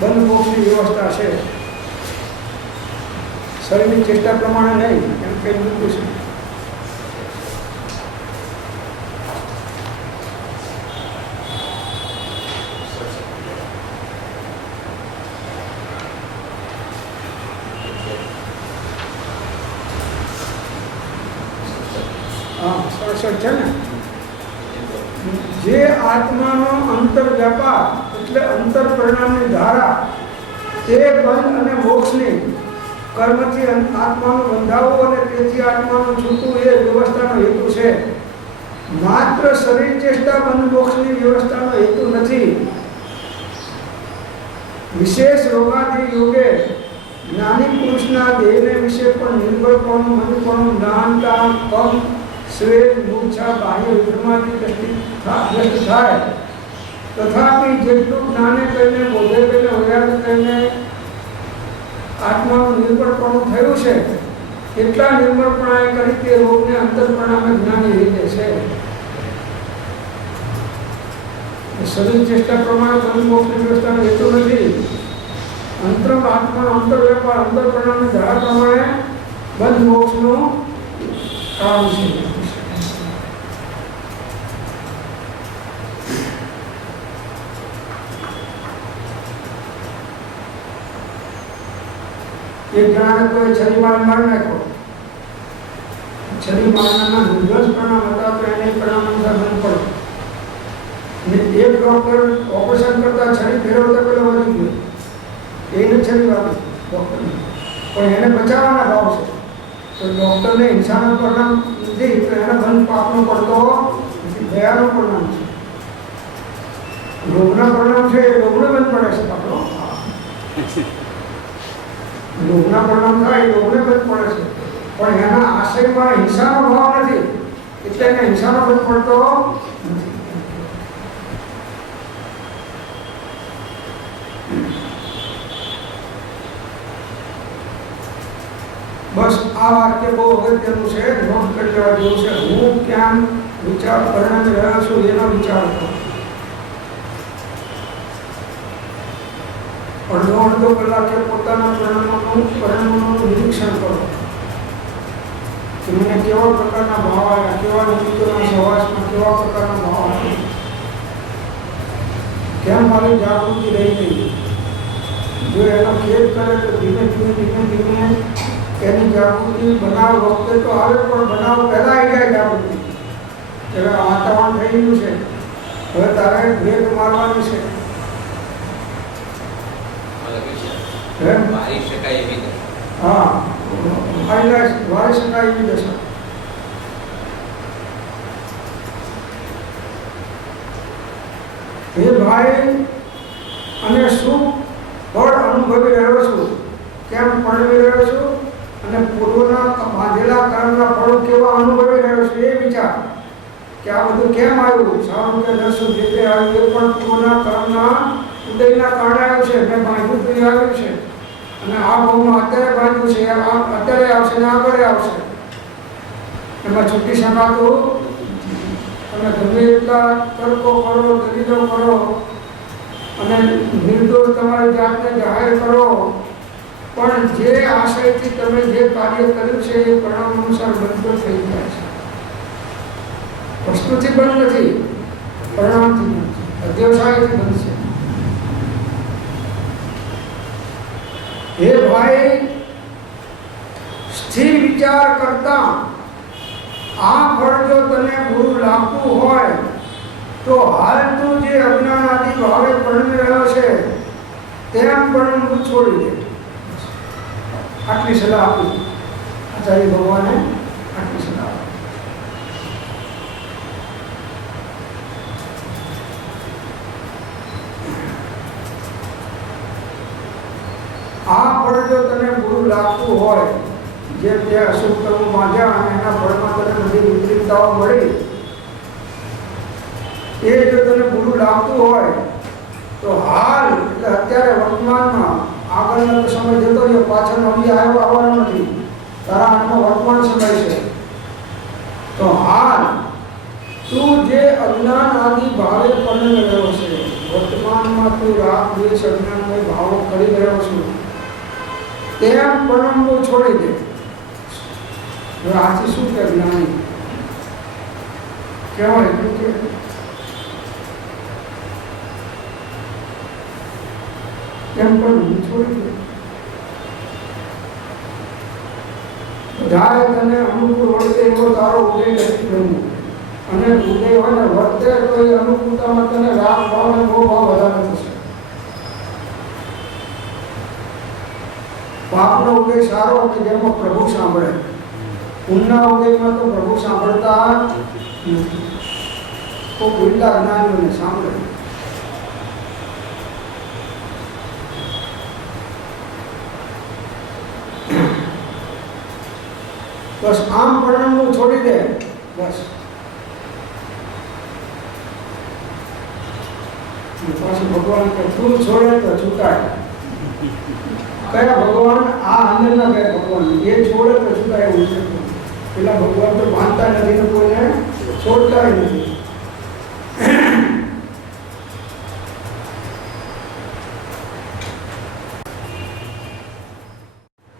બંધ મોક્ષની વ્યવસ્થા છે. શરીરની ચેષ્ટા પ્રમાણે નહીં, એમ કંઈ મૂક્યું છે. છે ને જે આત્માનો અંતર વ્યાપાર એટલે અંતર પરિણામની ધારા તે બંધ અને મોક્ષની કર્મથી આત્માનું બંધાવવું અને તેથી આત્માનું છૂટવું એ વ્યવસ્થાનો હેતુ છે. માત્ર શરીર ચેષ્ટા બંધ મોક્ષની વ્યવસ્થાનો હેતુ નથી. વિશેષ રોગાથી યોગે જ્ઞાની પુરુષના દેહને વિશે પણ નિર્ભરપણું મનપણું જ્ઞાનતા કમ શ્વેત મૂર્છા બાહ્ય વિભ્રમાથી દ્રષ્ટ થાય. તથાપિ જેટલું જ્ઞાને કરીને બોધે કરીને વૈરાગ્ય કરીને આત્માનું નિર્ભરપણું થયું છે એટલા નિર્મળપણાએ કરી તે રોગને અંતરપણામાં જ્ઞાની રીતે છે. શરીર ચેષ્ટા પ્રમાણે તમે મોક્ષની વ્યવસ્થા રહેતું નથી. અંતરમ આત્માનો અંતર વેપાર અંતરપણાની ધારા પ્રમાણે બંધ મોક્ષનું કામ છે. એક જણાને કોઈ છરી મારી નાખ્યો. છરી મારનારના નિર્દોષ પ્રણામ હતા તો એને પ્રણામ અનુસાર બંધ પડે. અને એક ડોક્ટર ઓપરેશન કરતા છરી ફેરવતા પેલો વળી ગયો. એને છરી વાપી ડોક્ટરને, પણ એને બચાવવાના ભાવ છે. તો ડોક્ટરને ઇન્સાનનો પરિણામ નથી તો એને બંધ પાપનો પડતો દયાનો પરિણામ છે. રોગના પરિણામ છે એ રોગને બંધ પડે છે આપણો. રોગના પરિણામ થાય એ રોગને બંધ પડે છે, પણ એના આશયમાં હિંસાનો ભાવ નથી એટલે એને હિંસાનો બંધ પડતો નથી. બસ આ વાક્ય બહુ અગત્યનું છે, નોટ કરી લેવા જેવું છે. હું ક્યાં વિચાર પરિણામી રહ્યો છું એનો વિચાર કરો. અડધો કલાકે પોતાના પરિણામોનું નિરીક્ષણ કરો કે મને કેવા પ્રકારના ભાવ આવ્યા, કેવા નિમિત્તોના સહવાસમાં કેવા પ્રકારના ભાવ આવ્યા, કેમ મારી જાગૃતિ રહી ગઈ. જો એનો ખેદ કરે તો ધીમે ધીમે એની જાગૃતિ બનાવ વખતે તો આવે, પણ બનાવ પહેલા આવી જાય જાગૃતિ. હવે વાતાવરણ થઈ ગયું છે, હવે તારે બ્રેક મારવાની છે. વારી શકાય એવી દશા. હા, વારી શકાય એવી દશા. હે ભાઈ, અને શું ફળ અનુભવી રહ્યો છું, કેમ પરણવી રહ્યો છું, અને પૂર્વના બાંધેલા કર્મના ફળો કેવા અનુભવી રહ્યો છું એ વિચાર કે આ બધું કેમ આવ્યું. સારું કે દર્શન જે તે આવ્યું એ પણ પૂર્વના કર્મના ઉદયના કારણે આવ્યું છે. મેં બાંધ્યું તો આવ્યું છે, અને આ ભાવમાં અત્યારે બાંધ્યું છે, અત્યારે આવશે ને આગળ આવશે. એમાં છૂટી શકાતું. તમે ગમે એટલા તર્કો કરો, દલીલો કરો અને નિર્દોષ તમારી જાતને જાહેર કરો, પણ જે આશયથી તમે જે કાર્ય કર્યું છે એ પરિણામ અનુસાર બંધ થઈ જાય છે. વસ્તુથી બંધ નથી, પરિણામથી બંધ છે, અધ્યવસાયથી બંધ છે. હે ભાઈ, સ્થિર વિચાર કરતા આ ફળ જો તને ગુરુ લાગતું હોય તો હાલ તું જે અજ્ઞાન આદિ ભાવે પરણી રહ્યો છે તેમ પણ છોડી દે. આટલી સલાહ આપી આચાર્ય ભગવાને. આટલી સલાહ આ ફળ જો તને ગુરુ લાગતું હોય, જે તે અશુભ કર્મ બાંધ્યા અને એના ફળમાં તને બધી વિપરીતતાઓ મળી, એ જો તને ગુરુ લાગતું હોય તો હાલ એટલે અત્યારે વર્તમાનમાં, આગળનો તો સમય જતો રહ્યો, પાછળનો અભી આવવાનો નથી, તારા હાથમાં વર્તમાન સમય છે, તો હાલ તું જે અજ્ઞાન આદિ ભાવે પરણી રહ્યો છે, વર્તમાનમાં તું રાગ દ્વેષ અજ્ઞાનમય ભાવો કરી રહ્યો છું, તેમ પરણવું છોડી દે. હવે આથી શું કે જ્ઞાની કહેવાય કે તેમ પણ છોડી દે. બધાએ તને અનુકૂળ વર્તે એવો તારો ઉદય નથી કરવું, અને ઉદય હોય ને વર્તે તો એ અનુકૂળતામાં તને રાગ ભાવ અને મોહ ભાવ વધારે થશે. પાપનો ઉદય સારો કે જેમાં પ્રભુ સાંભળે, પુણ્યના ઉદયમાં તો પ્રભુ સાંભળતા નથી, તો ભૂલતા જ્ઞાનીઓને સાંભળે. બસ આમ પરણવું છોડી દે. બસ પાછું ભગવાન કે તું છોડે તો છૂટાય. કયા ભગવાન? આ અંદરના કયા ભગવાન? એ છોડે તો છૂટાય. શકતું. પેલા ભગવાન તો માનતા નથી ને કોઈને છોડતા નથી.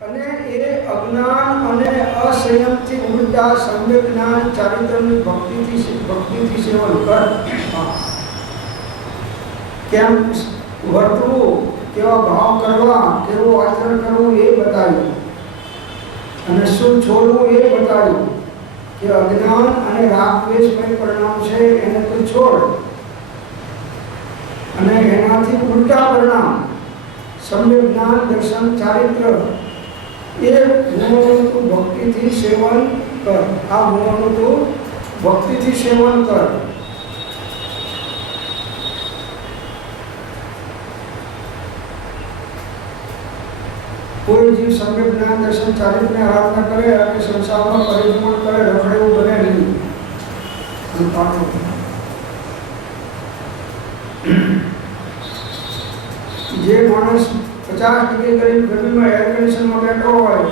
અને એ અજ્ઞાન અને અસંયમથી ઉલટા સમ્યક જ્ઞાન ચારિત્રની ભક્તિથી સેવન કર. કેમ વર્તવું, કેવા ભાવ કરવા, કેવું આચરણ કરવું એ બતાવ્યું. અને શું છોડવું એ બતાવ્યું કે અજ્ઞાન અને રાગ દ્વેષમય પરિણામ છે એને તું છોડ. અને એનાથી ઉલટા પરિણામ સમ્યક જ્ઞાન દર્શન ચારિત્ર એ ગુણોનું તું ભક્તિથી સેવન કર. આ ગુણોનું તું ભક્તિથી સેવન કર. કોઈ જીવ સમ્યક જ્ઞાન દર્શન ચારિત્રની આરાધના કરે અને સંસારમાં પરિભ્રમણ કરે, રખડેવું બને નહીં. જે માણસ 50 ડિગ્રી કરીને ગરમીમાં એર કન્ડિશનમાં બેઠો હોય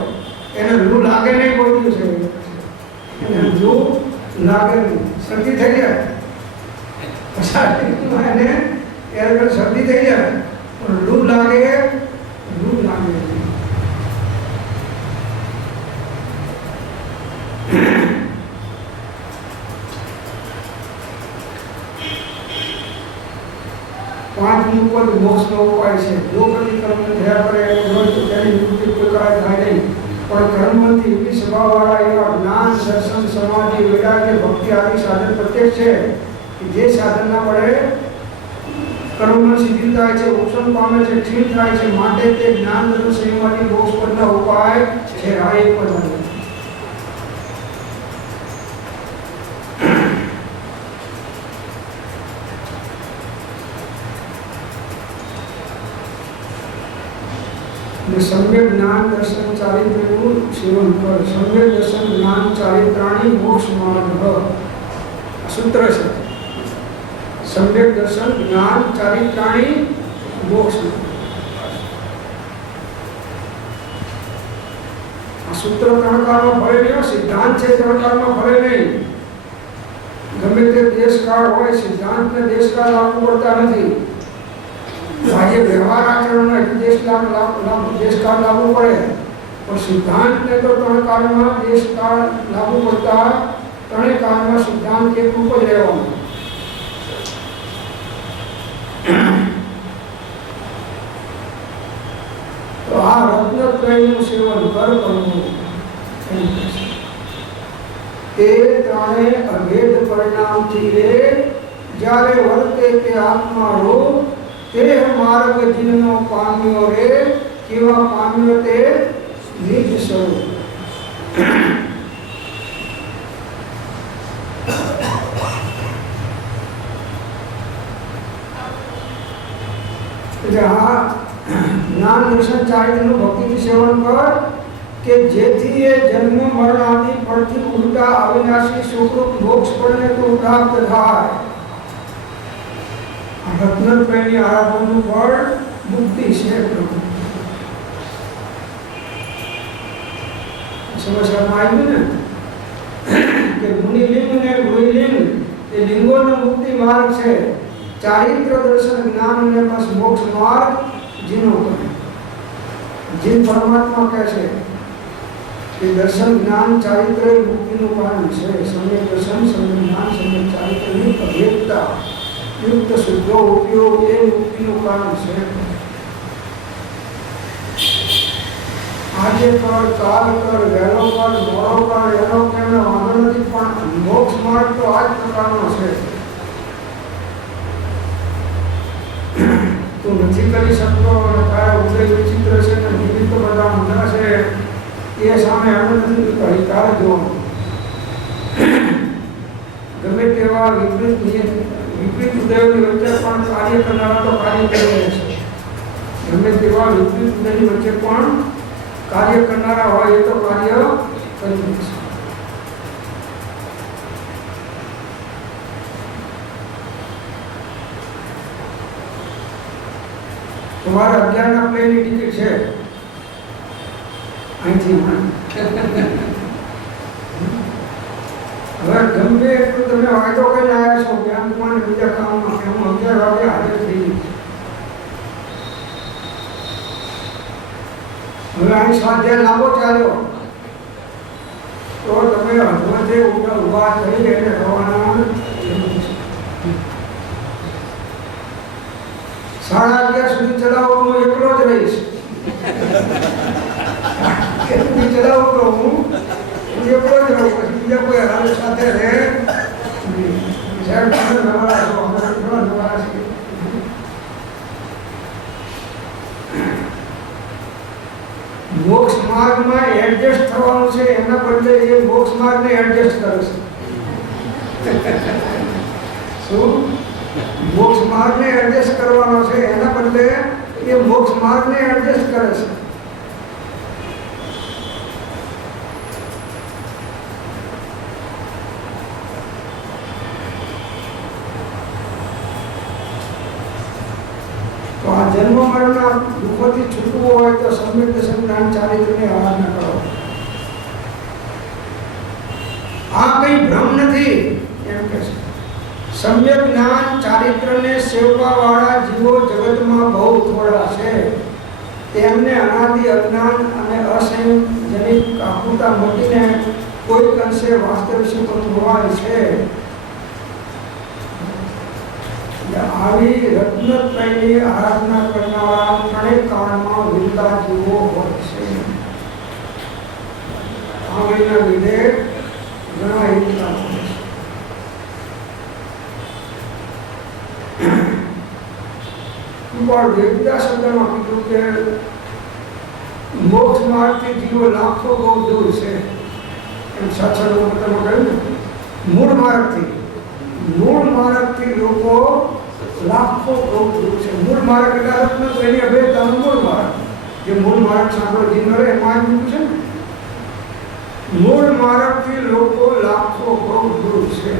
એને લૂ લાગે નહીં, બોલ્યું છે એને લૂ લાગે નહીં, શરદી થઈ જાય. 50 ડિગ્રીમાં એને એર શરદી થઈ જાય પણ લૂ લાગે નહીં. પાંચમું પદ મોક્ષનો ઉપાય છે. જો કદી કર્મ થયા કરે હોય તો તેની મુક્તિ કોઈ કાળ થાય નહીં. પણ કર્મથી એવી સ્વભાવવાળા એવા જ્ઞાન, દર્શન, સમાધિ, વૈરાગ્ય, ભક્તિ આદિ સાધન પ્રત્યેક છે કે જે સાધનના વડે કર્મમાં સિદ્ધિ થાય છે, ઉપસમ પામે છે, ક્ષીણ થાય છે. માટે તે જ્ઞાન, દર્શન, સમાધિ, મોક્ષ પદના ઉપાય છે. આ એક પદ સમ્યક જ્ઞાન દર્શન ચારિત્રનું સેવન કર. સમ્યક દર્શન જ્ઞાન ચારિત્રાણી મોક્ષ માર્ગ. સૂત્ર છે સમ્યક દર્શન જ્ઞાન ચારિત્રાણી મોક્ષ. આ સૂત્ર ત્રણકારમાં ભરે નહીં, સિદ્ધાંત છે ત્રણકારમાં ભરે નહીં. ગમે તે દેશકાળ હોય, સિદ્ધાંતને દેશકાળ લાગુ પડતા નથી. આજે વ્યવહાર આચરણમાં દેશકાળ લાગુ પડે પણ સિદ્ધાંતને તો ત્રણ કાળમાં દેશકાળ લાગુ પડતા ત્રણેય કાળમાં સિદ્ધાંત એક રૂપ જ રહેવાનો. તો આ રત્નત્રયનું સેવન કર કરવું. તે ત્રણેય અભેદ પરિણામથી રે જ્યારે વર્તે તે આત્મા રૂપ તે માર્ગ જીનનો પામ્યો રે. કેવા પામ્યો તે નિજ સ્વરૂપ. એટલે આ જ્ઞાન દર્શન ચારિત્રનું ભક્તિથી સેવન કર કે જેથી એ જન્મ મરણ આદિ ફળથી ઉલટા અવિનાશી સુખરૂપ મોક્ષ પડને તો પ્રાપ્ત થાય. રત્નત્રયની આરાધનાનું ફળ મુક્તિ છે. સમજવામાં આવ્યું ને કે મુનિલિંગ ને ગૃહિલિંગ એ લિંગોનો મુક્તિ માર્ગ છે. ચારિત્ર દર્શન જ્ઞાન અને બસ મોક્ષ માર્ગ જીનો કરે. જીન પરમાત્મા કહે છે કે દર્શન જ્ઞાન ચારિત્ર એ મુક્તિનું કારણ છે. સમ્યક દર્શન, સમ્યક જ્ઞાન, સમ્યક ચારિત્રની અભેદતા યુક્ત શુદ્ધો ઉપયોગ એ મુક્તિનું કારણ છે. આજે કર, કાલ કર, વહેલો કર, મોડો કર એનો કેમને વાંધો નથી પણ મોક્ષ માર્ગ તો આ જ પ્રકારનો છે. તું નથી કરી શકતો અને તારા ઉદય વિચિત્ર છે ને નિમિત્ત બધા ઊંધા છે એ સામે એમ નથી કહી તારે જોવાનું. ગમે તેવા વિપરીત ઉદયોની વચ્ચે પણ કાર્ય કરનારા તો કાર્ય કરી રહે છે. ગમે તેવા વિપરીત ઉદયની વચ્ચે પણ કાર્ય કરનારા હોય એ તો કાર્ય કરી રહે છે. તમારા 11ના પ્લેનની ટિકિટ છે અહીંથી હવે ગમે એટલું તમે વાયદો કરીને આવ્યા છો બેંકમાં ને બીજા કામમાં કે હું 11 વાગે હાજર થઈ જઈશ. હવે અહીં સ્વાધ્યાય લાંબો ચાલ્યો તો તમે હજવતે ઊભા થઈ એને રવાના 11:30 સુધી ચલાવો હું એકલો જ રહીશ. એટલું ચલાવો તો હું એકલો જ રહું, પછી બીજા કોઈ હાલ સાથે રહે સાહેબ તમે નવારા છો, અમે કેવા નવારા છીએ. મોક્ષ માર્ગમાં એડજસ્ટ થવાનું છે એના બદલે એ મોક્ષ માર્ગને એડજસ્ટ કરે છે. શું મોક્ષ માર્ગને એડજસ્ટ કરવાનો છે એના બદલે એ મોક્ષ માર્ગને એડજસ્ટ કરે છે. તો આ જન્મ મરણના દુઃખોથી છૂટવું હોય તો સમ્યક દર્શન જ્ઞાન ચારિત્રની આરાધના કરો. આ કઈ ભ્રમ નથી એમ કે છે. સમ્યક જ્ઞાન ચારિત્રને સેવવા વાળા જીવો જગતમાં બહુ થોડા છે. તેમને અનાદિ અજ્ઞાન અને અસંયમજનિત કાકુતા મટીને કોઈક અંશે વાસ્તવિક સુખ અનુભવાય છે. આવી રત્નત્રયની આરાધના કરનારા ત્રણેય કાળમાં વિરલા જીવો હોય છે. આવીના લીધે ઘણા એકલા હોય છે. પણ વેદના શબ્દમાં કીધું કે મોક્ષ માર્ગથી જીવો લાખો બહુ દૂર છે. એમ સાચા લોકો તમે કહ્યું ને મૂળ માર્ગથી લોકો લાખો બહુ દૂર છે. મૂળ માર્ગ એટલે અર્થ નથી એની અભેદતાનો મૂળ માર્ગ. જે મૂળ માર્ગ સાંભળો જીનરે એમાં જ મૂક્યું છે ને. મૂળ માર્ગથી લોકો લાખો બહુ દૂર છે.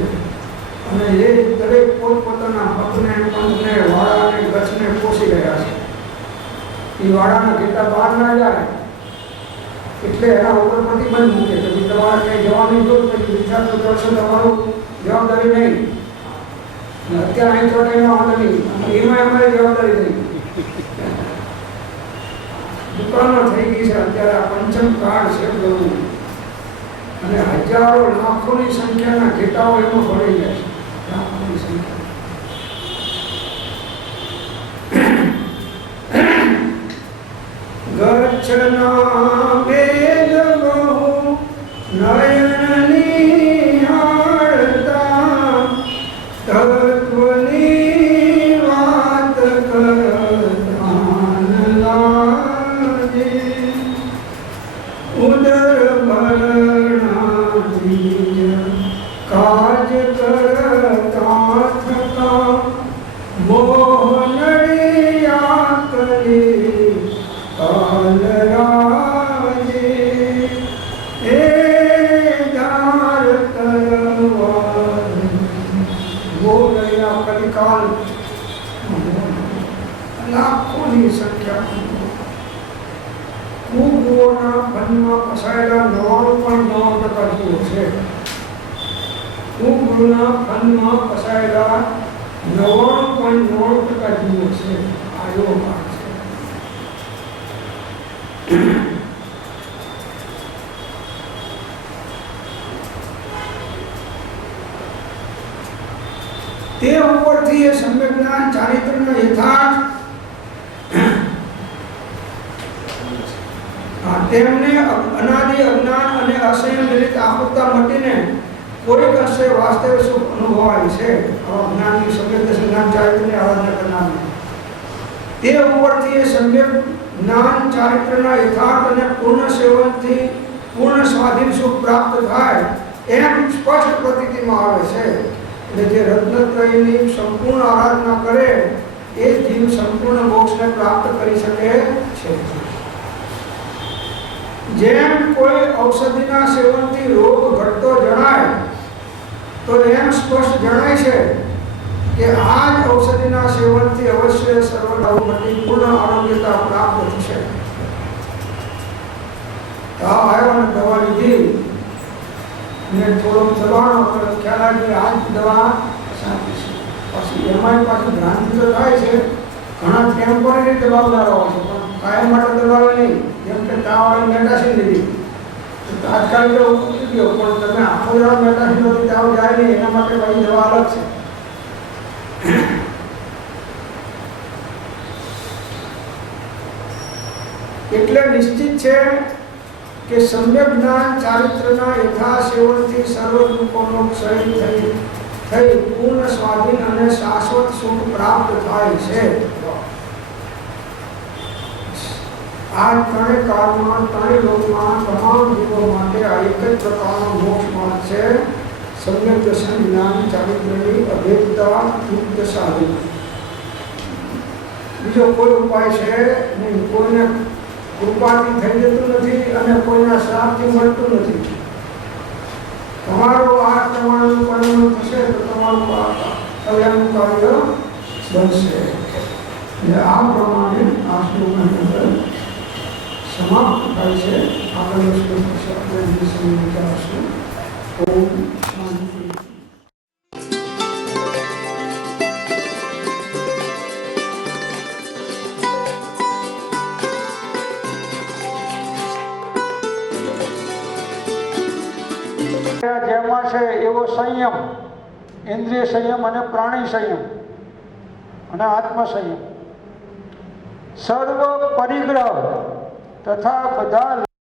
અને એ દરેક પોતપોતાના હકને પંથને વાળાને ગચ્છને પોષી રહ્યા છે. એ વાળાના ઘેટા બહાર ના જાય એટલે એના ઉપર પ્રતિબંધ મૂકે કે તમારે ક્યાંય જવાની જરૂર નથી, વિચારતો કરશો તમારું જવાબદારી નહીં. અત્યારે અહીં ચોટાઈનો વાંધો નહીં, એમાં અમારી જવાબદારી નહીં. દુકાનો થઈ ગઈ છે અત્યારે. આ પંચમ કાળ છે પ્રભુ અને હજારો લાખોની સંખ્યાના ઘેટાઓ એમાં ભળી જાય છે. લાખોની સંખ્યા ગચ્છના વેદ બહુ નયન નિહાળતા તત્વની વાત કરતા લાગે ઉદર ભરણા કાજ કરતા થતા મોહનડિયા કરી કાલરાજે એ ધાર તરવાર બોલયા કલિકાલ લાખોની સંખ્યા કુકુઓના ફનમાં ફસાયેલા 99.9% જીવો છે. કુકુના ફનમાં ફસાયેલા 99.9% જીવો છે. આ એવો ભાગ છે. તે ઉપરથી એ સમ્યક જ્ઞાન ચારિત્રનો યથાર્થ તેમને અનાદિ અજ્ઞાન અને અસંયમજનિત આકુરતા મટીને કોઈક અંશે વાસ્તવિક સુખ અનુભવાય છે. આવા જ્ઞાનની સમ્યક જ્ઞાન ચારિત્રની આરાધના કરનારને તે ઉપરથી એ સમ્યક જ્ઞાન ચારિત્રના યથાર્થ અને પૂર્ણ સેવનથી પૂર્ણ સ્વાધીન સુખ પ્રાપ્ત થાય એમ સ્પષ્ટ પ્રતીતિમાં આવે છે. એટલે જે રત્નત્રયની સંપૂર્ણ આરાધના કરે એ જીવ સંપૂર્ણ મોક્ષને પ્રાપ્ત કરી શકે છે. જેમ કોઈ ઔષધિના સેવનથી રોગ ઘટતો જણાય તો એમ સ્પષ્ટ જણાય છે કે આ જ ઔષધિના સેવનથી અવશ્ય સર્વદાઉમતી પૂર્ણ આરોગ્યતા પ્રાપ્ત થશે. તાવ આવ્યો અને દવા લીધી ને થોડોક દબાણો તો ખ્યાલ આવે કે આ જ દવા સાચી છે. પછી એમાંય પાછી ભ્રાંતિ તો થાય છે. ઘણા ટેમ્પરરી દબાવનારા હોય છે પણ કાયમ માટે દબાવે નહીં. જેમ કે તાવવાળી મેટાસીન લીધી તો તાત્કાલિક ઉતરી ગયો પણ તમે આખો દાડો મેટાસીનથી તાવ જાય નહીં એના માટે પછી દવા અલગ છે. એટલે નિશ્ચિત છે કે સમ્યક જ્ઞાન ચારિત્રના યથાસેવનથી સર્વ દુઃખોનો ક્ષય થઈ પૂર્ણ સ્વાધીન અને શાશ્વત સુખ પ્રાપ્ત થાય છે. આ ત્રણેય કાળમાં ત્રણેય લોકમાં તમામ જીવો માટે આ એક જ પ્રકારનો મોક્ષ માર્ગ છે. સમ્યક દર્શન જ્ઞાન ચારિત્રની અભેદતા યુક્ત સાધન. બીજો કોઈ ઉપાય છે નહીં. કોઈને કૃપાથી થઈ જતું નથી અને કોઈના શ્રાપથી મળતું નથી. તમારો આ પ્રમાણનું પરિણામ થશે તો તમારું આ કલ્યાણનું કાર્ય બનશે. આ પ્રમાણે આ શ્લોકની અંદર સમાપ્ત થાય છે. આગળનો શ્લોક છે આપણે વિશે વિચારશું. ઓમ શાંતિ. જેમાં છે એવો સંયમ, ઇન્દ્રિય સંયમ અને પ્રાણી સંયમ અને આત્મ સંયમ, સર્વ પરિગ્રહ તથા બધા